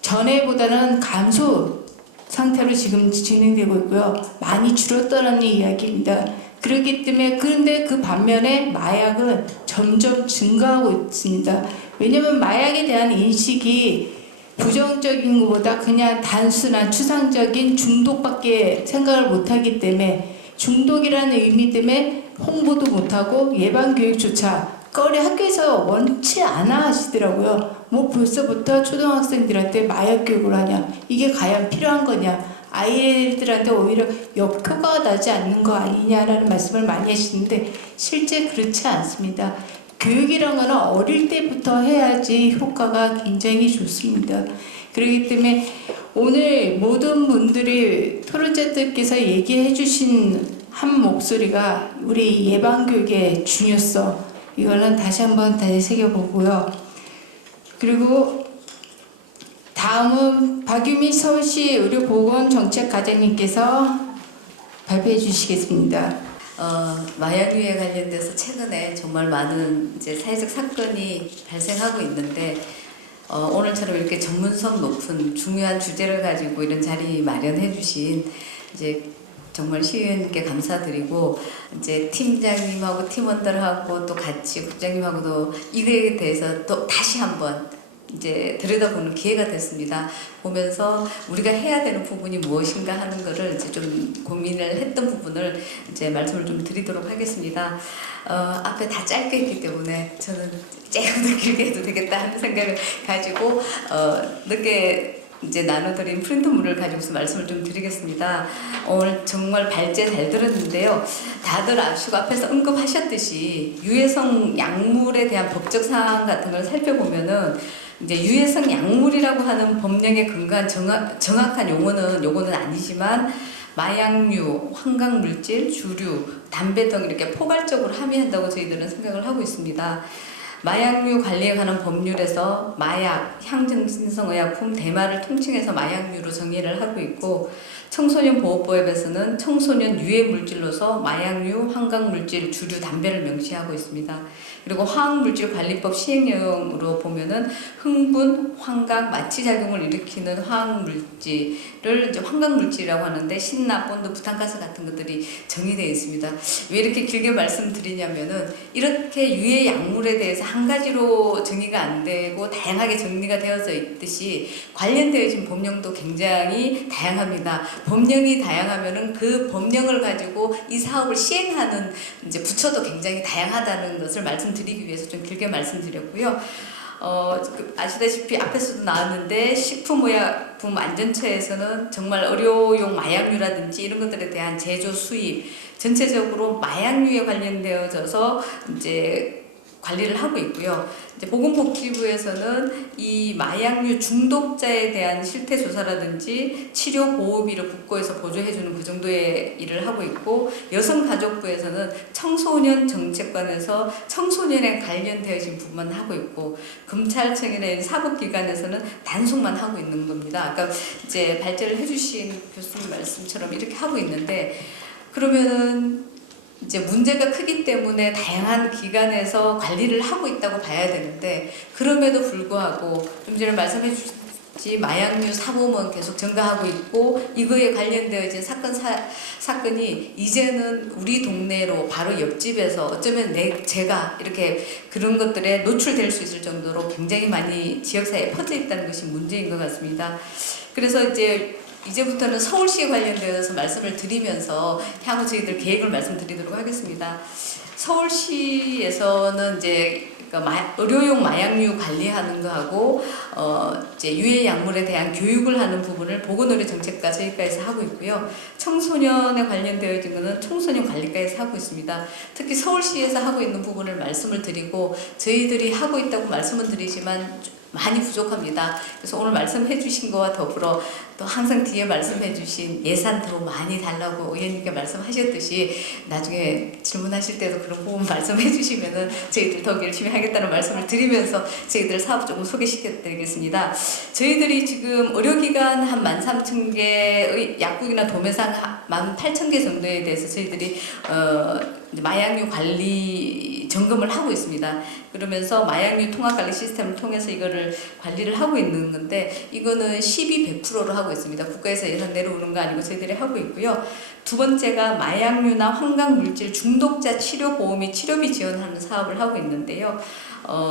전에보다는 감소 상태로 지금 진행되고 있고요. 많이 줄었다는 이야기입니다. 그렇기 때문에 그런데 그 반면에 마약은 점점 증가하고 있습니다. 왜냐하면 마약에 대한 인식이 부정적인 것보다 그냥 단순한 추상적인 중독밖에 생각을 못하기 때문에 중독이라는 의미 때문에 홍보도 못하고 예방교육조차 꺼리 학교에서 원치 않아 하시더라고요. 뭐 벌써부터 초등학생들한테 마약 교육을 하냐, 이게 과연 필요한 거냐, 아이들한테 오히려 역효과가 나지 않는 거 아니냐라는 말씀을 많이 하시는데 실제 그렇지 않습니다. 교육이란 거는 어릴 때부터 해야지 효과가 굉장히 좋습니다. 그렇기 때문에 오늘 모든 분들이 토론자들께서 얘기해 주신 한 목소리가 우리 예방교육의 중요성, 이거는 다시 한번 새겨보고요. 그리고 다음은 박유미 서울시 의료보건정책과장님께서 발표해 주시겠습니다. 마약류에 관련돼서 최근에 정말 많은 이제 사회적 사건이 발생하고 있는데 오늘처럼 이렇게 전문성 높은 중요한 주제를 가지고 이런 자리 마련해 주신 이제 정말 시의원님께 감사드리고 이제 팀장님하고 팀원들하고 또 같이 국장님하고도 이거에 대해서 또 다시 한번 이제 들여다보는 기회가 됐습니다. 보면서 우리가 해야 되는 부분이 무엇인가 하는 거를 이제 좀 고민을 했던 부분을 이제 말씀을 좀 드리도록 하겠습니다. 앞에 다 짧게 했기 때문에 저는 조금 더 길게 해도 되겠다 하는 생각을 가지고 늦게 이제 나눠드린 프린트물을 가지고서 말씀을 좀 드리겠습니다. 오늘 정말 발제 잘 들었는데요. 다들 아시고 앞에서 언급하셨듯이 유해성 약물에 대한 법적 사항 같은 걸 살펴보면은 이제 유해성 약물이라고 하는 법령에 근거한 정확한 용어는 아니지만 마약류, 환각물질, 주류, 담배 등 이렇게 포괄적으로 함의한다고 저희들은 생각을 하고 있습니다. 마약류 관리에 관한 법률에서 마약, 향정신성의약품, 대마를 통칭해서 마약류로 정의를 하고 있고 청소년 보호법에서는 청소년 유해 물질로서 마약류, 환각물질, 주류, 담배를 명시하고 있습니다. 그리고 화학물질 관리법 시행령으로 보면은 흥분, 환각, 마취작용을 일으키는 화학물질을 이제 환각물질이라고 하는데 신나, 본드, 부탄가스 같은 것들이 정의되어 있습니다. 왜 이렇게 길게 말씀드리냐면은 이렇게 유해 약물에 대해서 한 가지로 정의가 안 되고 다양하게 정리가 되어져 있듯이 관련되어진 법령도 굉장히 다양합니다. 법령이 다양하면은 그 법령을 가지고 이 사업을 시행하는 이제 부처도 굉장히 다양하다는 것을 말씀드리기 위해서 좀 길게 말씀드렸고요. 아시다시피 앞에서도 나왔는데 식품의약품 안전처에서는 정말 의료용 마약류라든지 이런 것들에 대한 제조, 수입 전체적으로 마약류에 관련되어져서 이제 관리를 하고 있고요. 이제 보건복지부에서는 이 마약류 중독자에 대한 실태 조사라든지 치료 보호비를 국고에서 보조해주는 그 정도의 일을 하고 있고, 여성가족부에서는 청소년 정책관에서 청소년에 관련되어진 부분만 하고 있고, 검찰청이나 사법기관에서는 단속만 하고 있는 겁니다. 아까 이제 발제를 해주신 교수님 말씀처럼 이렇게 하고 있는데, 그러면은 이제 문제가 크기 때문에 다양한 기관에서 관리를 하고 있다고 봐야 되는데, 그럼에도 불구하고 좀 전에 말씀해 주셨지 마약류 사범은 계속 증가하고 있고, 이거에 관련되어진 사건이 이제는 우리 동네로 바로 옆집에서 어쩌면 제가 이렇게 그런 것들에 노출될 수 있을 정도로 굉장히 많이 지역사회에 퍼져 있다는 것이 문제인 것 같습니다. 그래서 이제부터는 서울시에 관련되어서 말씀을 드리면서 향후 저희들 계획을 말씀드리도록 하겠습니다. 서울시에서는 이제 그러니까 의료용 마약류 관리하는 거하고 이제 유해 약물에 대한 교육을 하는 부분을 보건의료정책과 저희과에서 하고 있고요. 청소년에 관련되어진 것은 청소년 관리과에서 하고 있습니다. 특히 서울시에서 하고 있는 부분을 말씀을 드리고 저희들이 하고 있다고 말씀은 드리지만 많이 부족합니다. 그래서 오늘 말씀해 주신 거와 더불어 또 항상 뒤에 말씀해 주신 예산 더 많이 달라고 의원님께 말씀하셨듯이 나중에 질문하실 때도 그런 부분 말씀해 주시면은 저희들 더 열심히 하겠다는 말씀을 드리면서 저희들 사업 조금 소개시켜 드리겠습니다. 저희들이 지금 의료기관 한 13,000개의 약국이나 도매상 18,000개 정도에 대해서 저희들이 마약류 관리 점검을 하고 있습니다. 그러면서 마약류 통합관리 시스템을 통해서 이거를 관리를 하고 있는 건데 이거는 12-100%로 하고 있습니다. 국가에서 예산 내려오는 거 아니고 저희들이 하고 있고요. 두 번째가 마약류나 환각물질 중독자 치료 보험 및 치료비 지원하는 사업을 하고 있는데요.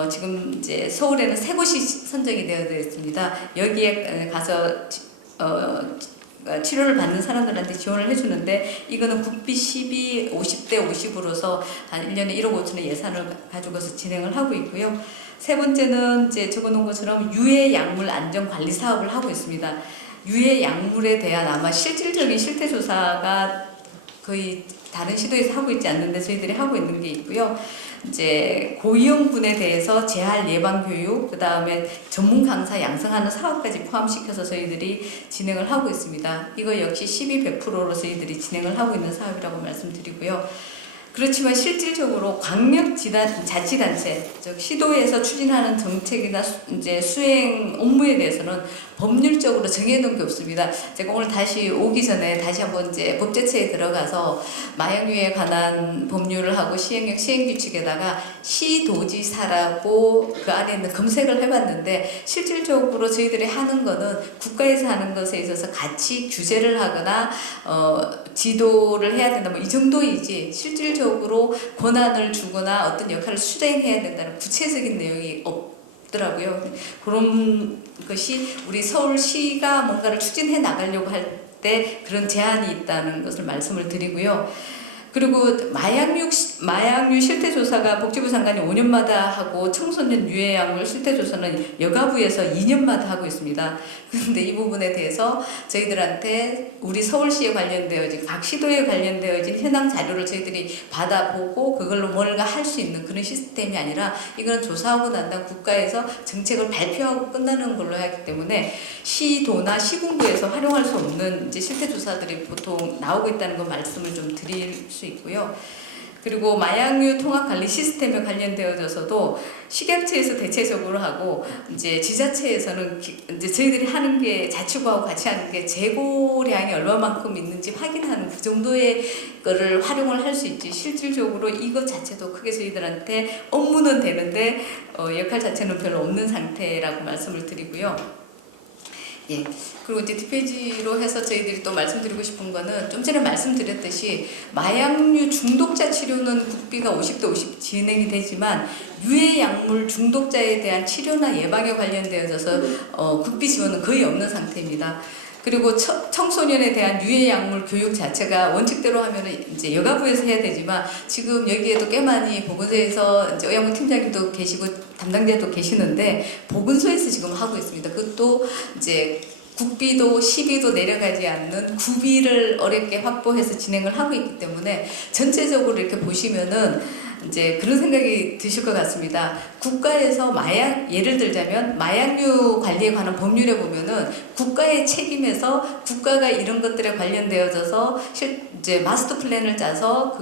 지금 이제 서울에는 3곳이 선정이 되어 있습니다. 여기에 가서 치료를 받는 사람들한테 지원을 해주는데 이거는 국비 12, 50대 50으로서 한 1년에 1억 5천의 예산을 가지고서 진행을 하고 있고요. 세 번째는 이제 적어놓은 것처럼 유해 약물 안전 관리 사업을 하고 있습니다. 유해 약물에 대한 아마 실질적인 실태 조사가 거의 다른 시도에서 하고 있지 않는데 저희들이 하고 있는 게 있고요. 이제 고위험군에 대해서 재활 예방 교육, 그 다음에 전문 강사 양성하는 사업까지 포함시켜서 저희들이 진행을 하고 있습니다. 이거 역시 12-100%로 저희들이 진행을 하고 있는 사업이라고 말씀드리고요. 그렇지만 실질적으로 자치단체, 즉 시도에서 추진하는 정책이나 이제 수행 업무에 대해서는 법률적으로 정해놓은 게 없습니다. 제가 오늘 다시 오기 전에 다시 한번 이제 법제처에 들어가서 마약류에 관한 법률을 하고 시행령 시행규칙에다가 시도지사라고 그 안에 있는 검색을 해봤는데 실질적으로 저희들이 하는 거는 국가에서 하는 것에 있어서 같이 규제를 하거나 지도를 해야 된다 뭐 이 정도이지 실질적으로 권한을 주거나 어떤 역할을 수행해야 된다는 구체적인 내용이 없더라고요. 그런 것이 우리 서울시가 뭔가를 추진해 나가려고 할 때 그런 제한이 있다는 것을 말씀을 드리고요. 그리고 마약류 실태조사가 복지부 장관이 5년마다 하고 청소년 유해약물 실태조사는 여가부에서 2년마다 하고 있습니다. 그런데 이 부분에 대해서 저희들한테 우리 서울시에 관련되어진 각 시도에 관련되어진 현황 자료를 저희들이 받아보고 그걸로 뭔가 할 수 있는 그런 시스템이 아니라 이거는 조사하고 난 다음 국가에서 정책을 발표하고 끝나는 걸로 하기 때문에 시도나 시군구에서 활용할 수 없는 이제 실태조사들이 보통 나오고 있다는 거 말씀을 좀 드릴 수 있고요. 그리고 마약류 통합관리 시스템에 관련되어져서도 식약처에서 대체적으로 하고 이제 지자체에서는 이제 저희들이 하는 게 자치구하고 같이 하는 게 재고량이 얼마만큼 있는지 확인하는 그 정도의 거를 활용을 할 수 있지 실질적으로 이것 자체도 크게 저희들한테 업무는 되는데 역할 자체는 별로 없는 상태라고 말씀을 드리고요. 예. 그리고 이제 뒷페이지로 해서 저희들이 또 말씀드리고 싶은 거는 좀 전에 말씀드렸듯이 마약류 중독자 치료는 국비가 50대 50 진행이 되지만 유해 약물 중독자에 대한 치료나 예방에 관련되어져서 국비 지원은 거의 없는 상태입니다. 그리고 청소년에 대한 유해 약물 교육 자체가 원칙대로 하면은 이제 여가부에서 해야 되지만 지금 여기에도 꽤 많이 보건소에서 이제 의약부 팀장님도 계시고 담당자도 계시는데 보건소에서 지금 하고 있습니다. 그것도 이제 국비도 시비도 내려가지 않는 구비를 어렵게 확보해서 진행을 하고 있기 때문에 전체적으로 이렇게 보시면은 이제 그런 생각이 드실 것 같습니다. 국가에서 예를 들자면 마약류 관리에 관한 법률에 보면은 국가의 책임에서 국가가 이런 것들에 관련되어져서 이제 마스터 플랜을 짜서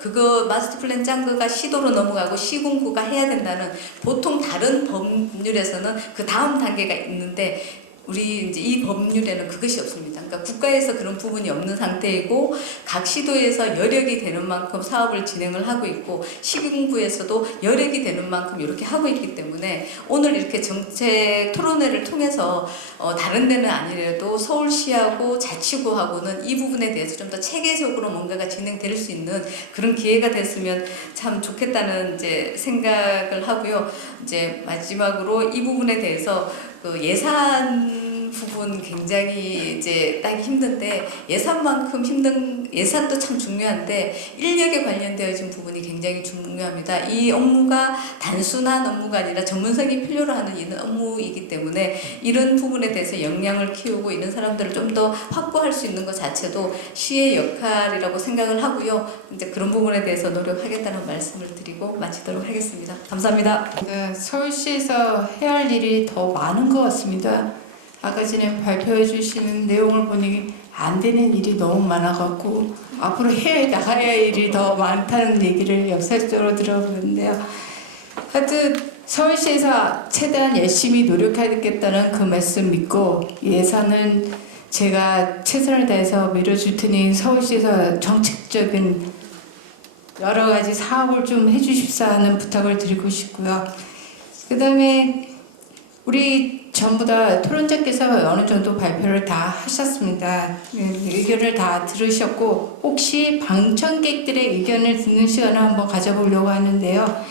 그거 마스터 플랜 짠 거가 시도로 넘어가고 시군구가 해야 된다는 보통 다른 법률에서는 그 다음 단계가 있는데 우리 이제 이 법률에는 그것이 없습니다. 그러니까 국가에서 그런 부분이 없는 상태이고 각 시도에서 여력이 되는 만큼 사업을 진행을 하고 있고 시군구에서도 여력이 되는 만큼 이렇게 하고 있기 때문에 오늘 이렇게 정책 토론회를 통해서 다른 데는 아니라도 서울시하고 자치구하고는 이 부분에 대해서 좀 더 체계적으로 뭔가가 진행될 수 있는 그런 기회가 됐으면 참 좋겠다는 이제 생각을 하고요. 이제 마지막으로 이 부분에 대해서 그 예산 부분 굉장히 이제 따기 힘든데 예산만큼 예산도 참 중요한데 인력에 관련되어진 부분이 굉장히 굉장히 중요합니다. 이 업무가 단순한 업무가 아니라 전문성이 필요로 하는 이런 업무이기 때문에 이런 부분에 대해서 역량을 키우고 이런 사람들을 좀 더 확보할 수 있는 것 자체도 시의 역할이라고 생각을 하고요. 이제 그런 부분에 대해서 노력하겠다는 말씀을 드리고 마치도록 하겠습니다. 감사합니다. 서울시에서 해야 할 일이 더 많은 것 같습니다. 아까 전에 발표해 주시는 내용을 보니 안 되는 일이 너무 많아갖고 앞으로 해외에 나가야 할 일이 더 많다는 얘기를 역사적으로 들어보는데요. 하여튼 서울시에서 최대한 열심히 노력하겠다는 그 말씀 믿고 예산은 제가 최선을 다해서 밀어줄 테니 서울시에서 정책적인 여러 가지 사업을 좀 해주십사 하는 부탁을 드리고 싶고요. 그 다음에 우리 전부 다 토론자께서 어느 정도 발표를 다 하셨습니다. 의견을 다 들으셨고 혹시 방청객들의 의견을 듣는 시간을 한번 가져보려고 하는데요.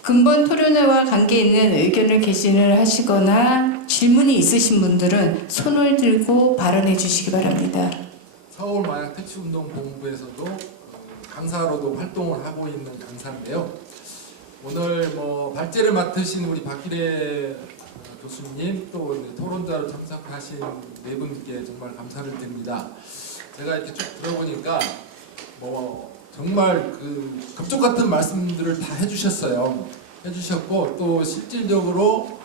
근본 토론회와 관계 있는 의견을 개진을 하시거나 질문이 있으신 분들은 손을 들고 발언해 주시기 바랍니다. 서울 마약 퇴치 운동 본부에서도 강사로도 활동을 하고 있는 강사인데요. 오늘 뭐 발제를 맡으신 우리 박기래 교수님 또 토론자로 참석하신 네 분께 정말 감사를 드립니다. 제가 이렇게 쭉 들어보니까 뭐 정말 그 급족 같은 말씀들을 다 해주셨고 또 실질적으로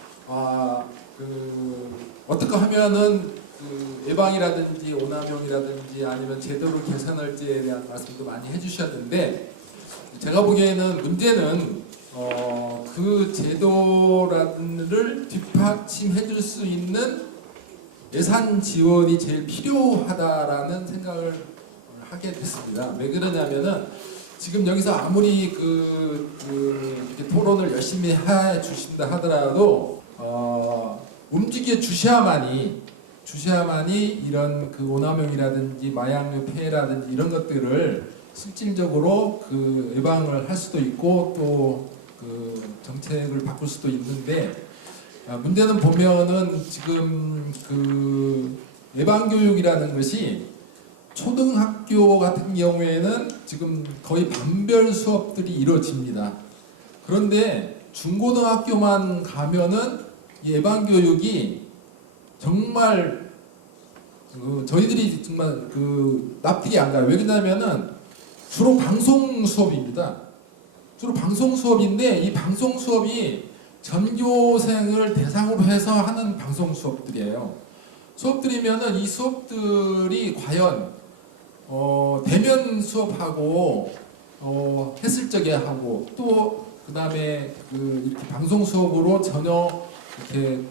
어떻게 하면은 그 예방이라든지 오남용이라든지 아니면 제도를 개선할지에 대한 말씀도 많이 해주셨는데 제가 보기에는 문제는 그 제도를 뒷받침해 줄 수 있는 예산 지원이 제일 필요하다라는 생각을 하게 됐습니다. 왜 그러냐면은 지금 여기서 아무리 이렇게 토론을 열심히 해 주신다 하더라도 움직여 주셔야만이 이런 그 오남용이라든지 마약류 폐해라든지 이런 것들을 실질적으로 그 예방을 할 수도 있고 또 그 정책을 바꿀 수도 있는데 문제는 보면은 지금 그 예방 교육이라는 것이 초등학교 같은 경우에는 지금 거의 반별 수업들이 이루어집니다. 그런데 중고등학교만 가면은 예방 교육이 정말 저희들이 정말 그 납득이 안 가요. 왜 그러냐면은 주로 방송 수업입니다. 주로 방송 수업인데 이 방송 수업이 전교생을 대상으로 해서 하는 방송 수업들이에요. 수업들이면은 이 수업들이 과연 대면 수업하고 했을 적에 하고 또 그다음에 이렇게 방송 수업으로 전혀 이렇게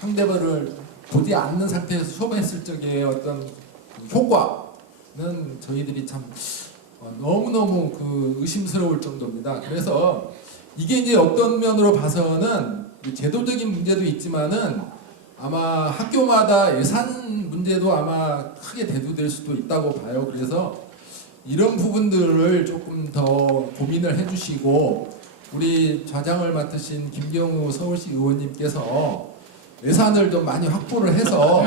상대방을 보지 않는 상태에서 수업했을 적에 어떤 효과는 저희들이 참 너무너무 의심스러울 정도입니다. 그래서 이게 이제 어떤 면으로 봐서는 제도적인 문제도 있지만은 아마 학교마다 예산 문제도 아마 크게 대두될 수도 있다고 봐요. 그래서 이런 부분들을 조금 더 고민을 해주시고 우리 좌장을 맡으신 김경우 서울시 의원님께서 예산을 좀 많이 확보를 해서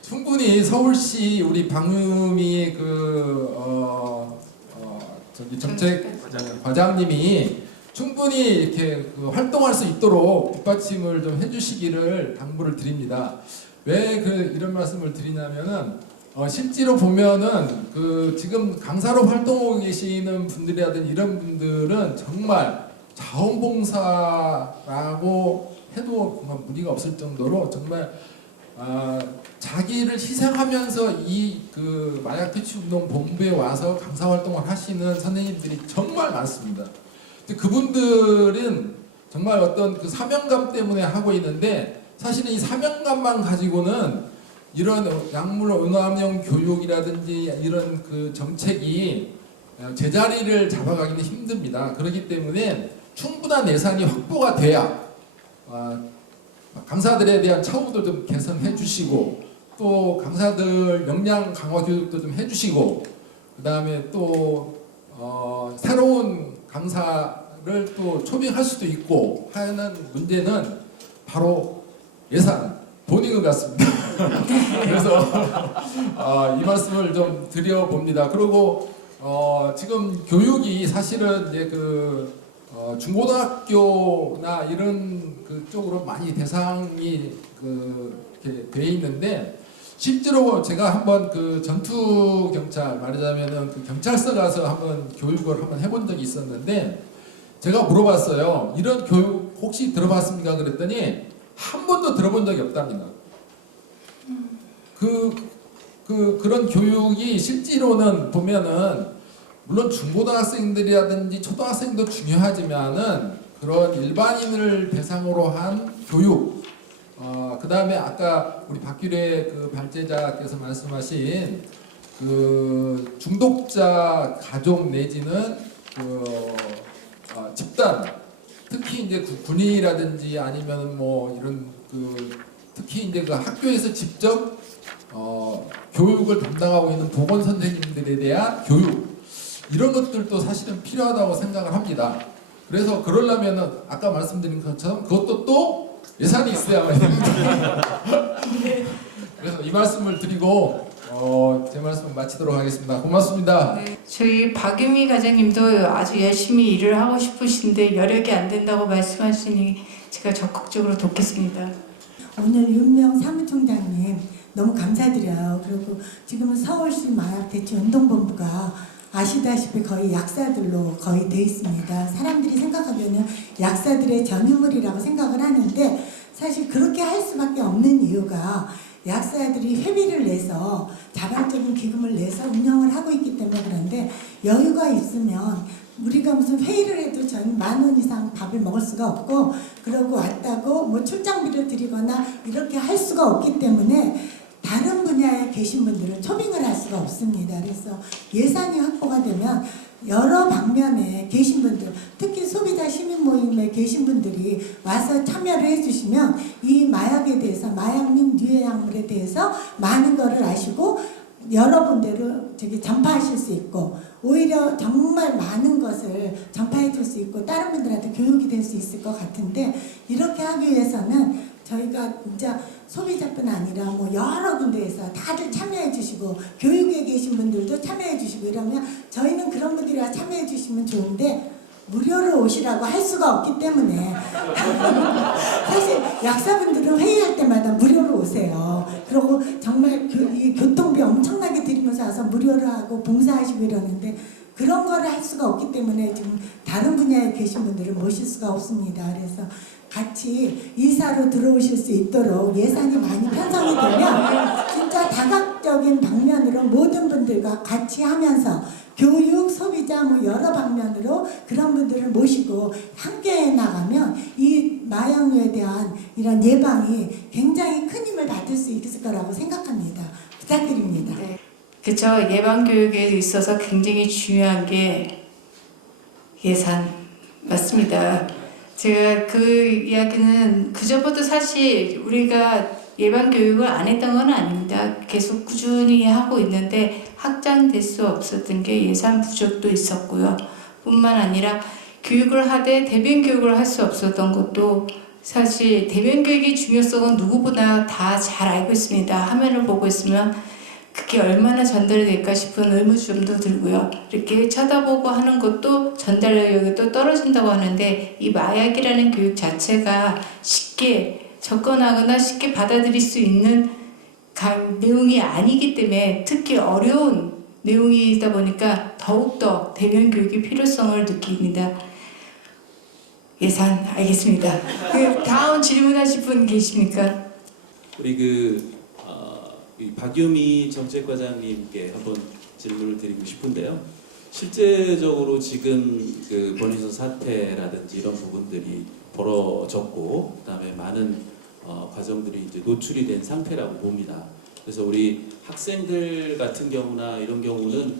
충분히 서울시 우리 방음이 정책 과장님이 충분히 이렇게 활동할 수 있도록 뒷받침을 좀 해주시기를 당부를 드립니다. 왜 이런 말씀을 드리냐면은 실제로 보면은 지금 강사로 활동하고 계시는 분들이라든지 이런 분들은 정말 자원봉사라고 해도 정말 무리가 없을 정도로 정말 자기를 희생하면서 이 마약 퇴치 운동 본부에 와서 강사 활동을 하시는 선생님들이 정말 많습니다. 그분들은 정말 어떤 사명감 때문에 하고 있는데 사실은 이 사명감만 가지고는 이런 약물 오남용 교육이라든지 이런 정책이 제자리를 잡아가기는 힘듭니다. 그렇기 때문에 충분한 예산이 확보가 돼야 강사들에 대한 처우도 좀 개선해 주시고 또 강사들 역량 강화 교육도 좀 해주시고 그 다음에 또 새로운 강사를 또 초빙할 수도 있고 하는 문제는 바로 예산, 돈인 것 같습니다. 그래서 이 말씀을 좀 드려봅니다. 그리고 지금 교육이 사실은 이제 중고등학교나 이런 쪽으로 많이 대상이 이렇게 돼 있는데, 실제로 제가 한번 전투 경찰, 말하자면은 경찰서 가서 한번 교육을 한번 해본 적이 있었는데, 제가 물어봤어요. 이런 교육 혹시 들어봤습니까? 그랬더니 한 번도 들어본 적이 없답니다. 그런 교육이 실제로는 보면은 물론 중고등학생들이라든지 초등학생도 중요하지만은 그런 일반인을 대상으로 한 교육, 그 다음에 아까 우리 박규래 발제자께서 말씀하신 중독자 가족 내지는 집단, 특히 이제 군인이라든지 아니면 뭐 이런 특히 이제 학교에서 직접 교육을 담당하고 있는 보건 선생님들에 대한 교육, 이런 것들도 사실은 필요하다고 생각을 합니다. 그래서 그러려면은 아까 말씀드린 것처럼 그것도 또 예산이 있어야만 됩니다. 그래서 이 말씀을 드리고 제 말씀 마치도록 하겠습니다. 고맙습니다. 네, 저희 박유미 과장님도 아주 열심히 일을 하고 싶으신데 여력이 안 된다고 말씀하시니 제가 적극적으로 돕겠습니다. 오늘 윤명 사무총장님 너무 감사드려요. 그리고 지금은 서울시 마약대체운동본부가 아시다시피 거의 약사들로 거의 돼 있습니다. 사람들이 생각하면은 약사들의 전유물이라고 생각을 하는데, 사실 그렇게 할 수밖에 없는 이유가 약사들이 회비를 내서 자발적인 기금을 내서 운영을 하고 있기 때문에 그런데, 여유가 있으면 우리가 무슨 회의를 해도 저희는 10,000원 이상 밥을 먹을 수가 없고, 그러고 왔다고 뭐 출장비를 드리거나 이렇게 할 수가 없기 때문에 다른 분야에 계신 분들은 초빙을 할 수가 없습니다. 그래서 예산이 확보가 되면 여러 방면에 계신 분들, 특히 소비자 시민 모임에 계신 분들이 와서 참여를 해주시면 이 마약에 대해서, 마약 및 유해 약물에 대해서 많은 거를 아시고 여러 분들을 전파하실 수 있고, 오히려 정말 많은 것을 전파해 줄 수 있고 다른 분들한테 교육이 될 수 있을 것 같은데, 이렇게 하기 위해서는 저희가 진짜 소비자뿐 아니라 뭐 여러 군데에서 다들 참여해 주시고 교육에 계신 분들도 참여해 주시고 이러면 저희는 그런 분들이 참여해 주시면 좋은데, 무료로 오시라고 할 수가 없기 때문에 사실 약사분들은 회의할 때마다 무료로 오세요. 그리고 정말 이 교통비 엄청나게 들이면서 와서 무료로 하고 봉사하시고 이러는데, 그런 거를 할 수가 없기 때문에 지금 다른 분야에 계신 분들을 모실 수가 없습니다. 그래서 같이 이사로 들어오실 수 있도록 예산이 많이 편성이 되면 진짜 다각적인 방면으로 모든 분들과 같이 하면서 교육, 소비자 뭐 여러 방면으로 그런 분들을 모시고 함께 나가면 이 마약류에 대한 이런 예방이 굉장히 큰 힘을 받을 수 있을 거라고 생각합니다. 부탁드립니다. 네. 그렇죠. 예방 교육에 있어서 굉장히 중요한 게 예산 맞습니다. 제가 그 이야기는 그전부터 사실 우리가 예방 교육을 안 했던 건 아닙니다. 계속 꾸준히 하고 있는데 확장될 수 없었던 게 예산 부족도 있었고요. 뿐만 아니라 교육을 하되 대변 교육을 할 수 없었던 것도, 사실 대변 교육의 중요성은 누구보다 다 잘 알고 있습니다. 화면을 보고 있으면 그게 얼마나 전달이 될까 싶은 의무점도 들고요. 이렇게 쳐다보고 하는 것도 전달력이 또 떨어진다고 하는데, 이 마약이라는 교육 자체가 쉽게 접근하거나 쉽게 받아들일 수 있는 내용이 아니기 때문에, 특히 어려운 내용이다 보니까 더욱더 대면 교육의 필요성을 느낍니다. 예산 알겠습니다. 다음 질문하실 분 계십니까? 우리 이 박유미 정책과장님께 한번 질문을 드리고 싶은데요. 실제적으로 지금 권위선 사태라든지 이런 부분들이 벌어졌고, 그다음에 많은 과정들이 이제 노출이 된 상태라고 봅니다. 그래서 우리 학생들 같은 경우나 이런 경우는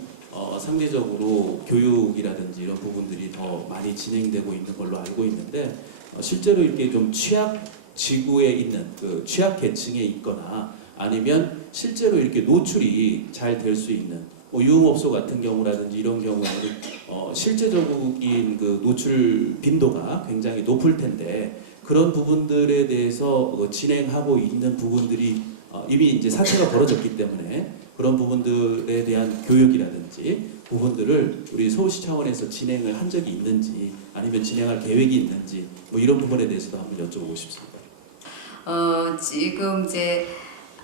상대적으로 교육이라든지 이런 부분들이 더 많이 진행되고 있는 걸로 알고 있는데, 실제로 이렇게 좀 취약 지구에 있는 취약 계층에 있거나 아니면 실제로 이렇게 노출이 잘 될 수 있는 유흥업소 같은 경우라든지 이런 경우에는 실제적인 노출 빈도가 굉장히 높을 텐데, 그런 부분들에 대해서 진행하고 있는 부분들이 이미 이제 사태가 벌어졌기 때문에 그런 부분들에 대한 교육이라든지 부분들을 우리 서울시 차원에서 진행을 한 적이 있는지 아니면 진행할 계획이 있는지 뭐 이런 부분에 대해서도 한번 여쭤보고 싶습니다. 지금 이제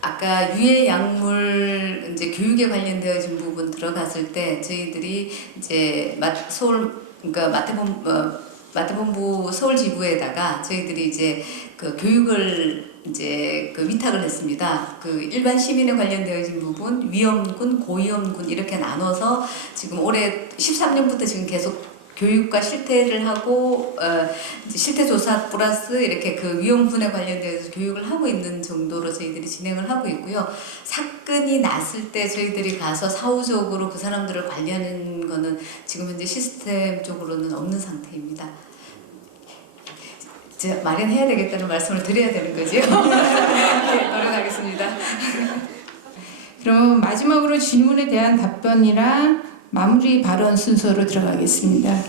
아까 유해 약물 이제 교육에 관련되어진 부분 들어갔을 때 저희들이 이제 마태본부 서울 지부에다가 저희들이 이제 그 교육을 이제 그 위탁을 했습니다. 그 일반 시민에 관련되어진 부분, 위험군, 고위험군 이렇게 나눠서 지금 올해 13년부터 지금 계속 교육과 실태를 하고 이제 실태 조사 플러스 이렇게 그 위험군에 관련돼서 교육을 하고 있는 정도로 저희들이 진행을 하고 있고요. 사건이 났을 때 저희들이 가서 사후적으로 그 사람들을 관리하는 거는 지금 현재 시스템적으로는 없는 상태입니다. 제가 마련해야 되겠다는 말씀을 드려야 되는 거죠. 네, 노력하겠습니다. 그럼 마지막으로 질문에 대한 답변이랑 마무리 발언 순서로 들어가겠습니다.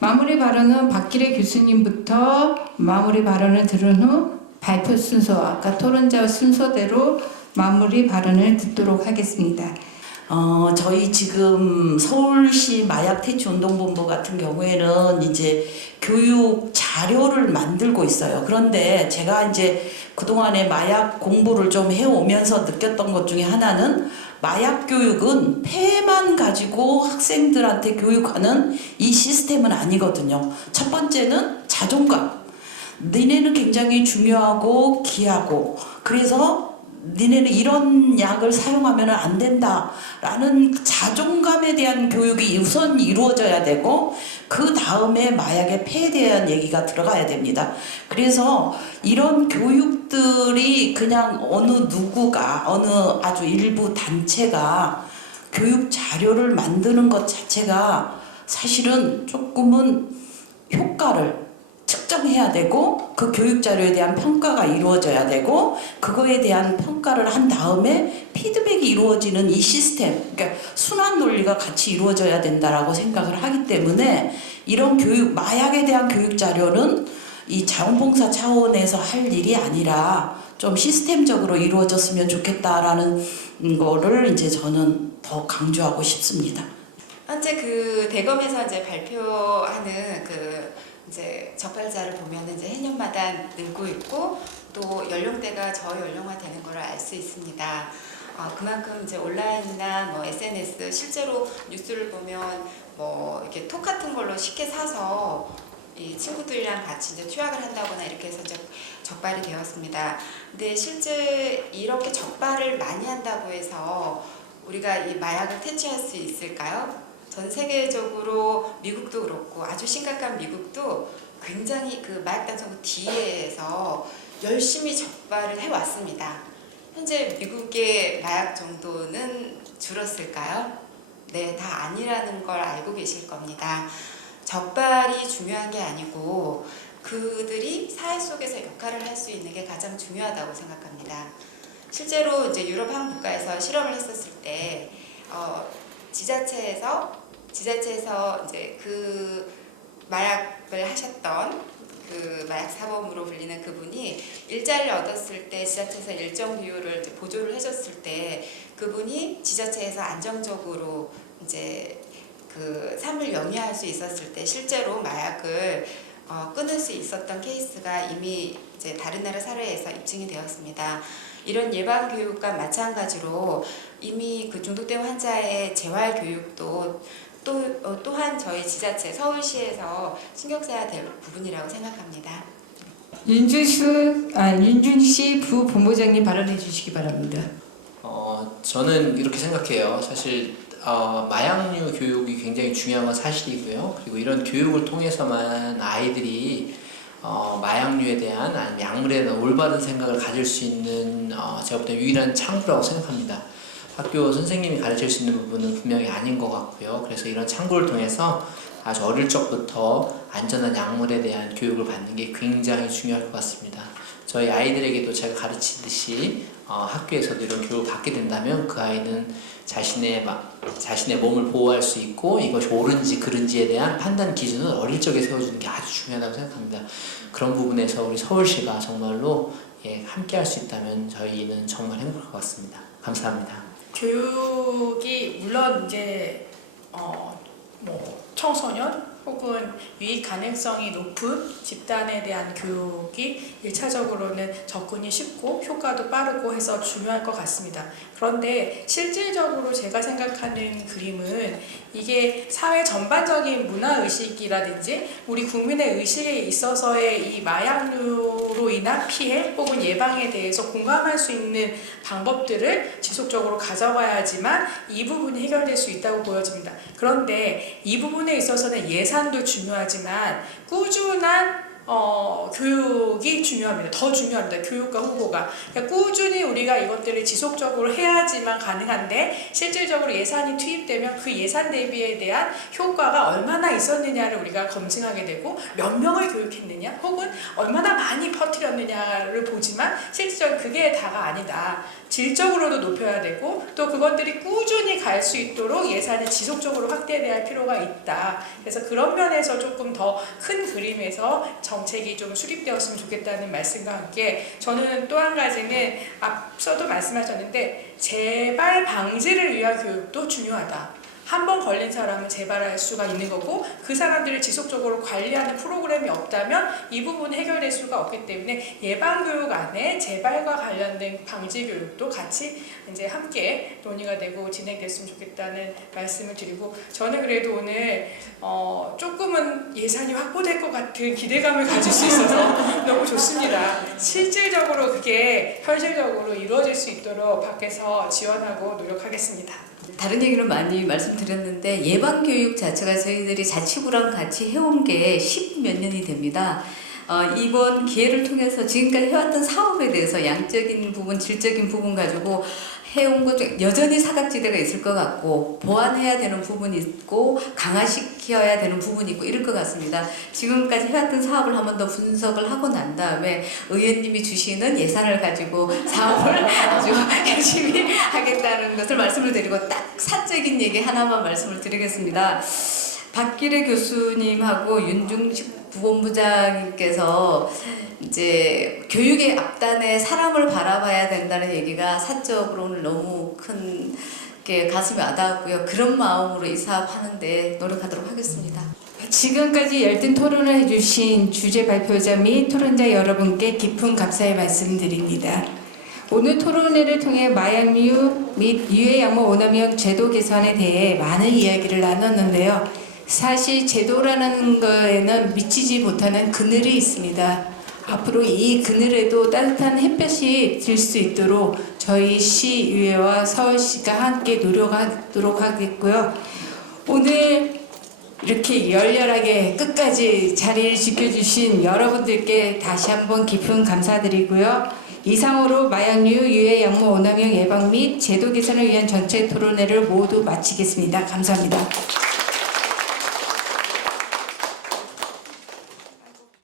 마무리 발언은 박기래 교수님부터 마무리 발언을 들은 후 발표 순서, 아까 토론자 순서대로 마무리 발언을 듣도록 하겠습니다. 저희 지금 서울시 마약 퇴치 운동본부 같은 경우에는 이제 교육 자료를 만들고 있어요. 그런데 제가 이제 그동안에 마약 공부를 좀 해오면서 느꼈던 것 중에 하나는 마약 교육은 폐만 가지고 학생들한테 교육하는 이 시스템은 아니거든요. 첫 번째는 자존감. 니네는 굉장히 중요하고 귀하고 그래서 니네는 이런 약을 사용하면 안 된다라는 자존감에 대한 교육이 우선 이루어져야 되고 그 다음에 마약의 폐에 대한 얘기가 들어가야 됩니다. 그래서 이런 교육들이 그냥 어느 누구가 어느 아주 일부 단체가 교육 자료를 만드는 것 자체가 사실은 조금은 효과를 측정해야 되고 그 교육 자료에 대한 평가가 이루어져야 되고 그거에 대한 평가를 한 다음에 피드백이 이루어지는 이 시스템, 그러니까 순환 논리가 같이 이루어져야 된다라고 생각을 하기 때문에 이런 교육, 마약에 대한 교육 자료는 이 자원봉사 차원에서 할 일이 아니라 좀 시스템적으로 이루어졌으면 좋겠다라는 거를 이제 저는 더 강조하고 싶습니다. 현재 그 대검에서 이제 발표하는 그 이제 적발자를 보면 이제 해년마다 늘고 있고 또 연령대가 저연령화되는 걸 알 수 있습니다. 그만큼 이제 온라인이나 뭐 SNS 실제로 뉴스를 보면 뭐 이렇게 톡 같은 걸로 쉽게 사서 이 친구들이랑 같이 이제 투약을 한다거나 이렇게 해서 이제 적발이 되었습니다. 근데 실제 이렇게 적발을 많이 한다고 해서 우리가 이 마약을 퇴치할 수 있을까요? 전 세계적으로 미국도 그렇고 아주 심각한 미국도 굉장히 그 마약단속국 뒤에서 열심히 적발을 해왔습니다. 현재 미국의 마약 정도는 줄었을까요? 네, 다 아니라는 걸 알고 계실 겁니다. 적발이 중요한 게 아니고 그들이 사회 속에서 역할을 할 수 있는 게 가장 중요하다고 생각합니다. 실제로 이제 유럽 한 국가에서 실험을 했었을 때 지자체에서 이제 그 마약을 하셨던 그 마약 사범으로 불리는 그분이 일자리를 얻었을 때 지자체에서 일정 비율을 이제 보조를 해줬을 때 그분이 지자체에서 안정적으로 이제 그 삶을 영위할 수 있었을 때 실제로 마약을 끊을 수 있었던 케이스가 이미 이제 다른 나라 사례에서 입증이 되었습니다. 이런 예방 교육과 마찬가지로 이미 그 중독된 환자의 재활 교육도 또한 저희 지자체 서울시에서 신경 써야 될 부분이라고 생각합니다. 윤준씨 부본부장님 발언해 주시기 바랍니다. 저는 이렇게 생각해요. 사실 마약류 교육이 굉장히 중요한 건 사실이고요. 그리고 이런 교육을 통해서만 아이들이 마약류에 대한 아니면 약물에 대한 올바른 생각을 가질 수 있는 제가 볼 때 유일한 창구라고 생각합니다. 학교 선생님이 가르칠 수 있는 부분은 분명히 아닌 것 같고요. 그래서 이런 창구를 통해서 아주 어릴 적부터 안전한 약물에 대한 교육을 받는 게 굉장히 중요할 것 같습니다. 저희 아이들에게도 제가 가르치듯이 학교에서도 이런 교육을 받게 된다면 그 아이는 자신의 몸을 보호할 수 있고 이것이 옳은지 그른지에 대한 판단 기준을 어릴 적에 세워주는 게 아주 중요하다고 생각합니다. 그런 부분에서 우리 서울시가 정말로 함께 할 수 있다면 저희는 정말 행복할 것 같습니다. 감사합니다. 교육이 물론 이제 뭐 청소년 혹은 유익 가능성이 높은 집단에 대한 교육이 1차적으로는 접근이 쉽고 효과도 빠르고 해서 중요할 것 같습니다. 그런데 실질적으로 제가 생각하는 그림은 이게 사회 전반적인 문화의식이라든지 우리 국민의 의식에 있어서의 이 마약류로 인한 피해 혹은 예방에 대해서 공감할 수 있는 방법들을 지속적으로 가져가야지만 이 부분이 해결될 수 있다고 보여집니다. 그런데 이 부분에 있어서는 예산도 중요하지만 꾸준한 교육이 중요합니다. 더 중요합니다. 교육과 홍보가. 그러니까 꾸준히 우리가 이것들을 지속적으로 해야지만 가능한데 실질적으로 예산이 투입되면 그 예산 대비에 대한 효과가 얼마나 있었느냐를 우리가 검증하게 되고 몇 명을 교육했느냐 혹은 얼마나 많이 퍼뜨렸느냐를 보지만 실질적으로 그게 다가 아니다. 질적으로도 높여야 되고 또 그것들이 꾸준히 갈 수 있도록 예산을 지속적으로 확대해야 할 필요가 있다. 그래서 그런 면에서 조금 더 큰 그림에서 정책이 좀 수립되었으면 좋겠다는 말씀과 함께 저는 또 한 가지는 앞서도 말씀하셨는데 재발 방지를 위한 교육도 중요하다. 한 번 걸린 사람은 재발할 수가 있는 거고 그 사람들을 지속적으로 관리하는 프로그램이 없다면 이 부분 해결될 수가 없기 때문에 예방교육 안에 재발과 관련된 방지교육도 같이 이제 함께 논의가 되고 진행됐으면 좋겠다는 말씀을 드리고 저는 그래도 오늘 조금은 예산이 확보될 것 같은 기대감을 가질 수 있어서 너무 좋습니다. 실질적으로 그게 현실적으로 이루어질 수 있도록 밖에서 지원하고 노력하겠습니다. 다른 얘기를 많이 말씀드렸는데 예방교육 자체가 저희들이 자치구랑 같이 해온 게 10몇 년이 됩니다. 이번 기회를 통해서 지금까지 해왔던 사업에 대해서 양적인 부분, 질적인 부분 가지고 해온 것 중 여전히 사각지대가 있을 것 같고 보완해야 되는 부분이 있고 강화시켜야 되는 부분이 있고 이럴 것 같습니다. 지금까지 해왔던 사업을 한 번 더 분석을 하고 난 다음에 의원님이 주시는 예산을 가지고 사업을 아주 열심히 하겠다는 것을 말씀을 드리고 딱 사적인 얘기 하나만 말씀을 드리겠습니다. 박기래 교수님하고 윤중식 부본부장님께서 이제 교육의 앞단에 사람을 바라봐야 된다는 얘기가 사적으로 오늘 너무 큰 게 가슴에 와닿았고요. 그런 마음으로 이 사업 하는데 노력하도록 하겠습니다. 지금까지 열띤 토론을 해주신 주제 발표자 및 토론자 여러분께 깊은 감사의 말씀드립니다. 오늘 토론회를 통해 마약류 및 유해약물 오남용 제도 개선에 대해 많은 이야기를 나눴는데요. 사실 제도라는 거에는 미치지 못하는 그늘이 있습니다. 앞으로 이 그늘에도 따뜻한 햇볕이 들 수 있도록 저희 시의회와 서울시가 함께 노력하도록 하겠고요. 오늘 이렇게 열렬하게 끝까지 자리를 지켜주신 여러분들께 다시 한번 깊은 감사드리고요. 이상으로 마약류, 유해약물 오남용 예방 및 제도 개선을 위한 전체 토론회를 모두 마치겠습니다. 감사합니다.